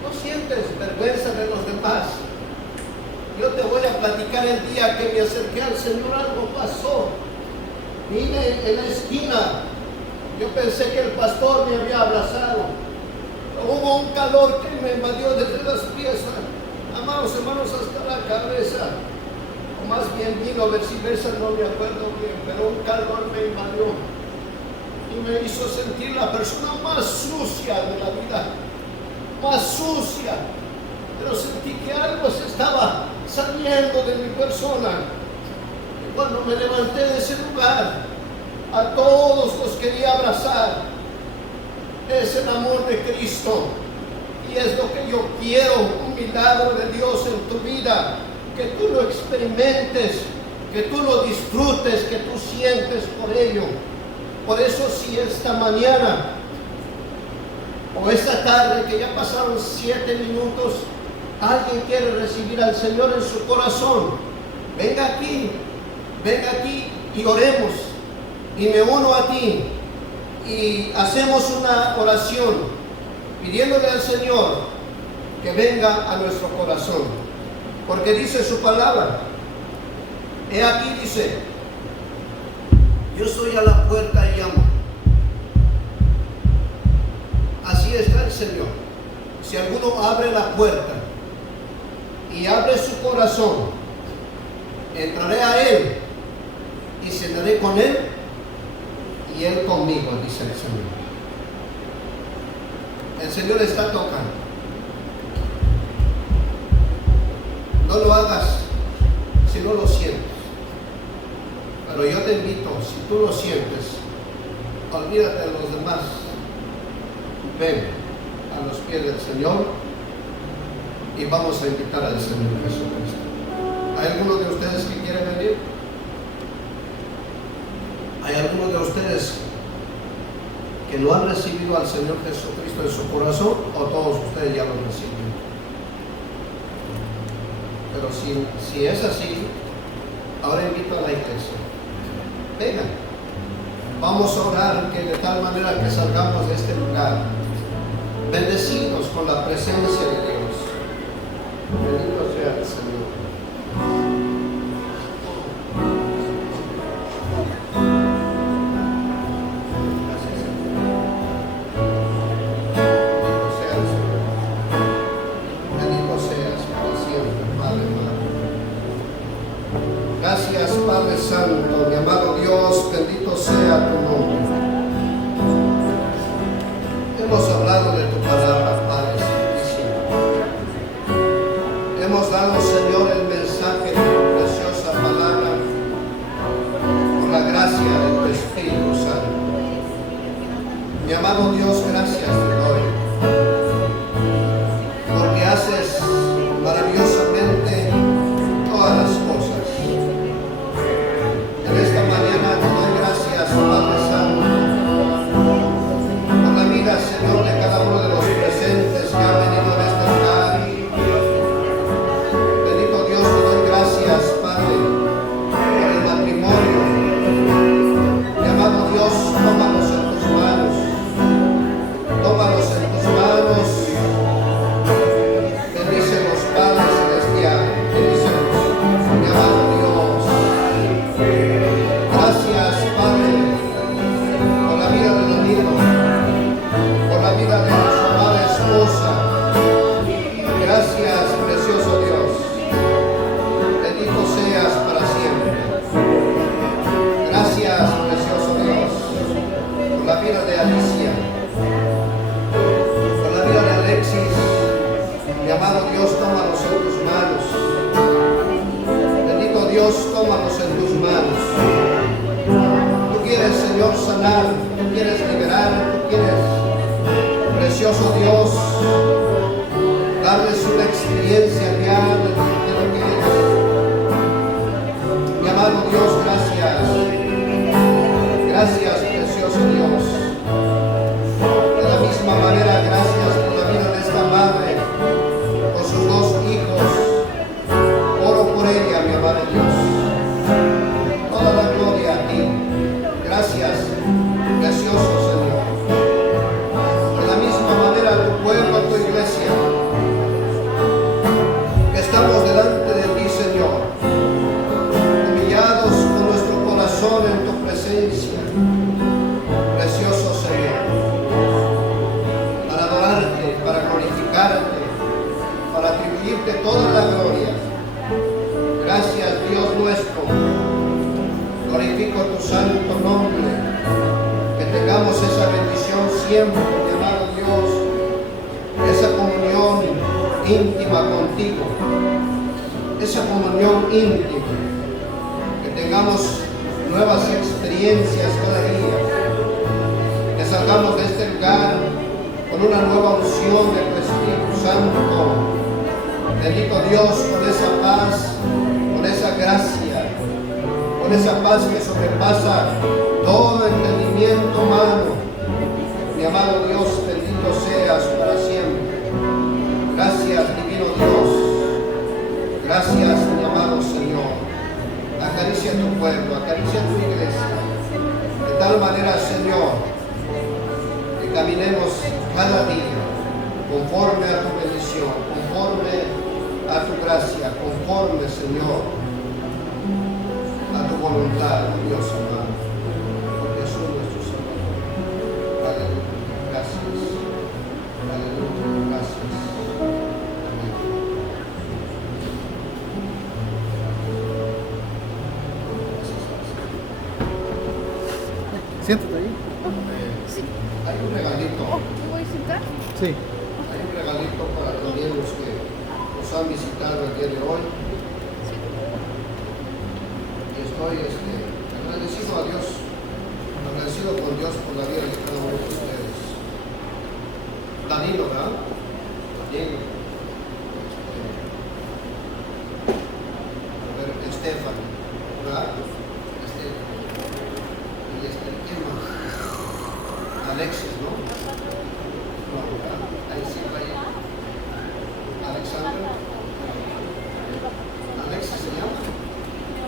no sientes vergüenza de los demás. Yo te voy a platicar el día que me acerqué al Señor, algo pasó. Vine en la esquina, yo pensé que el pastor me había abrazado. Hubo un calor que me invadió desde las piezas, amados hermanos, hasta la cabeza. O más bien vino viceversa, no me acuerdo bien, pero un calor me invadió y me hizo sentir la persona más sucia de la vida, más sucia. Pero sentí que algo se estaba saliendo de mi persona. Y cuando me levanté de ese lugar, a todos los quería abrazar. Es el amor de Cristo y es lo que yo quiero, un milagro de Dios en tu vida, que tú lo experimentes, que tú lo disfrutes, que tú sientes por ello. Por eso si esta mañana o esta tarde, que ya pasaron 7 minutos, alguien quiere recibir al Señor en su corazón, venga aquí y oremos, y me uno a ti y hacemos una oración pidiéndole al Señor que venga a nuestro corazón, porque dice su palabra. He aquí, dice, yo estoy a la puerta y llamo. Así está el Señor. Si alguno abre la puerta y abre su corazón, entraré a Él y cenaré con Él y Él conmigo, dice el Señor. El Señor está tocando. No lo hagas si no lo sientes. Pero yo te invito, si tú lo sientes, olvídate de los demás. Ven a los pies del Señor y vamos a invitar al Señor Jesucristo. ¿Hay alguno de ustedes que quiere venir? ¿Hay alguno de ustedes que no han recibido al Señor Jesucristo en su corazón, o todos ustedes ya lo recibieron? Pero si es así, ahora invito a la iglesia. Vengan, vamos a orar, que de tal manera que salgamos de este lugar bendecidos con la presencia de Dios. Bendito sea el Señor. Gracias, Padre Santo, mi amado Dios, bendito sea tu nombre. Hemos hablado de tu palabra, Padre Santísimo. Hemos dado, Señor, el mensaje de tu preciosa palabra por la gracia de tu Espíritu Santo. Mi amado Dios, gracias Precioso Dios, darles una experiencia real de lo que es. Mi amado Dios, gracias. Gracias, precioso Dios. De la misma manera, gracias por la vida de esta madre, por sus dos hijos. Oro por ella, mi amado Dios. Toda la gloria a ti. Gracias, precioso Señor. De la misma manera, a tu pueblo, a tu iglesia, que estamos delante de ti, Señor, humillados con nuestro corazón en tu presencia, precioso Señor, para adorarte, para glorificarte, para atribuirte toda la gloria. Gracias, Dios nuestro. Glorifico tu santo nombre. Que tengamos esa bendición siempre, mi amado Dios, esa comunión íntima contigo, esa comunión íntima, que tengamos nuevas experiencias cada día, que salgamos de este lugar con una nueva unción del Espíritu Santo. Bendito Dios, con esa paz, con esa gracia, con esa paz que sobrepasa todo entendimiento humano. Mi amado Dios, bendito seas para siempre. Gracias, divino Dios. Gracias, mi amado Señor. Acaricia tu pueblo, acaricia tu iglesia. De tal manera, Señor, que caminemos cada día conforme a tu bendición, conforme a tu gracia, conforme, Señor, a tu voluntad, Dios amado, por Jesús nuestro Salvador. Aleluya. Gracias. Aleluya. Gracias. Amén. Siéntate ahí. Sí. Hay un regalito. ¿Me voy a sentar? Sí. Hay un regalito para también los que nos han visitado el día de hoy. Y estoy agradecido a Dios, agradecido con Dios por la vida de cada uno de ustedes. Danilo, ¿verdad? Danilo.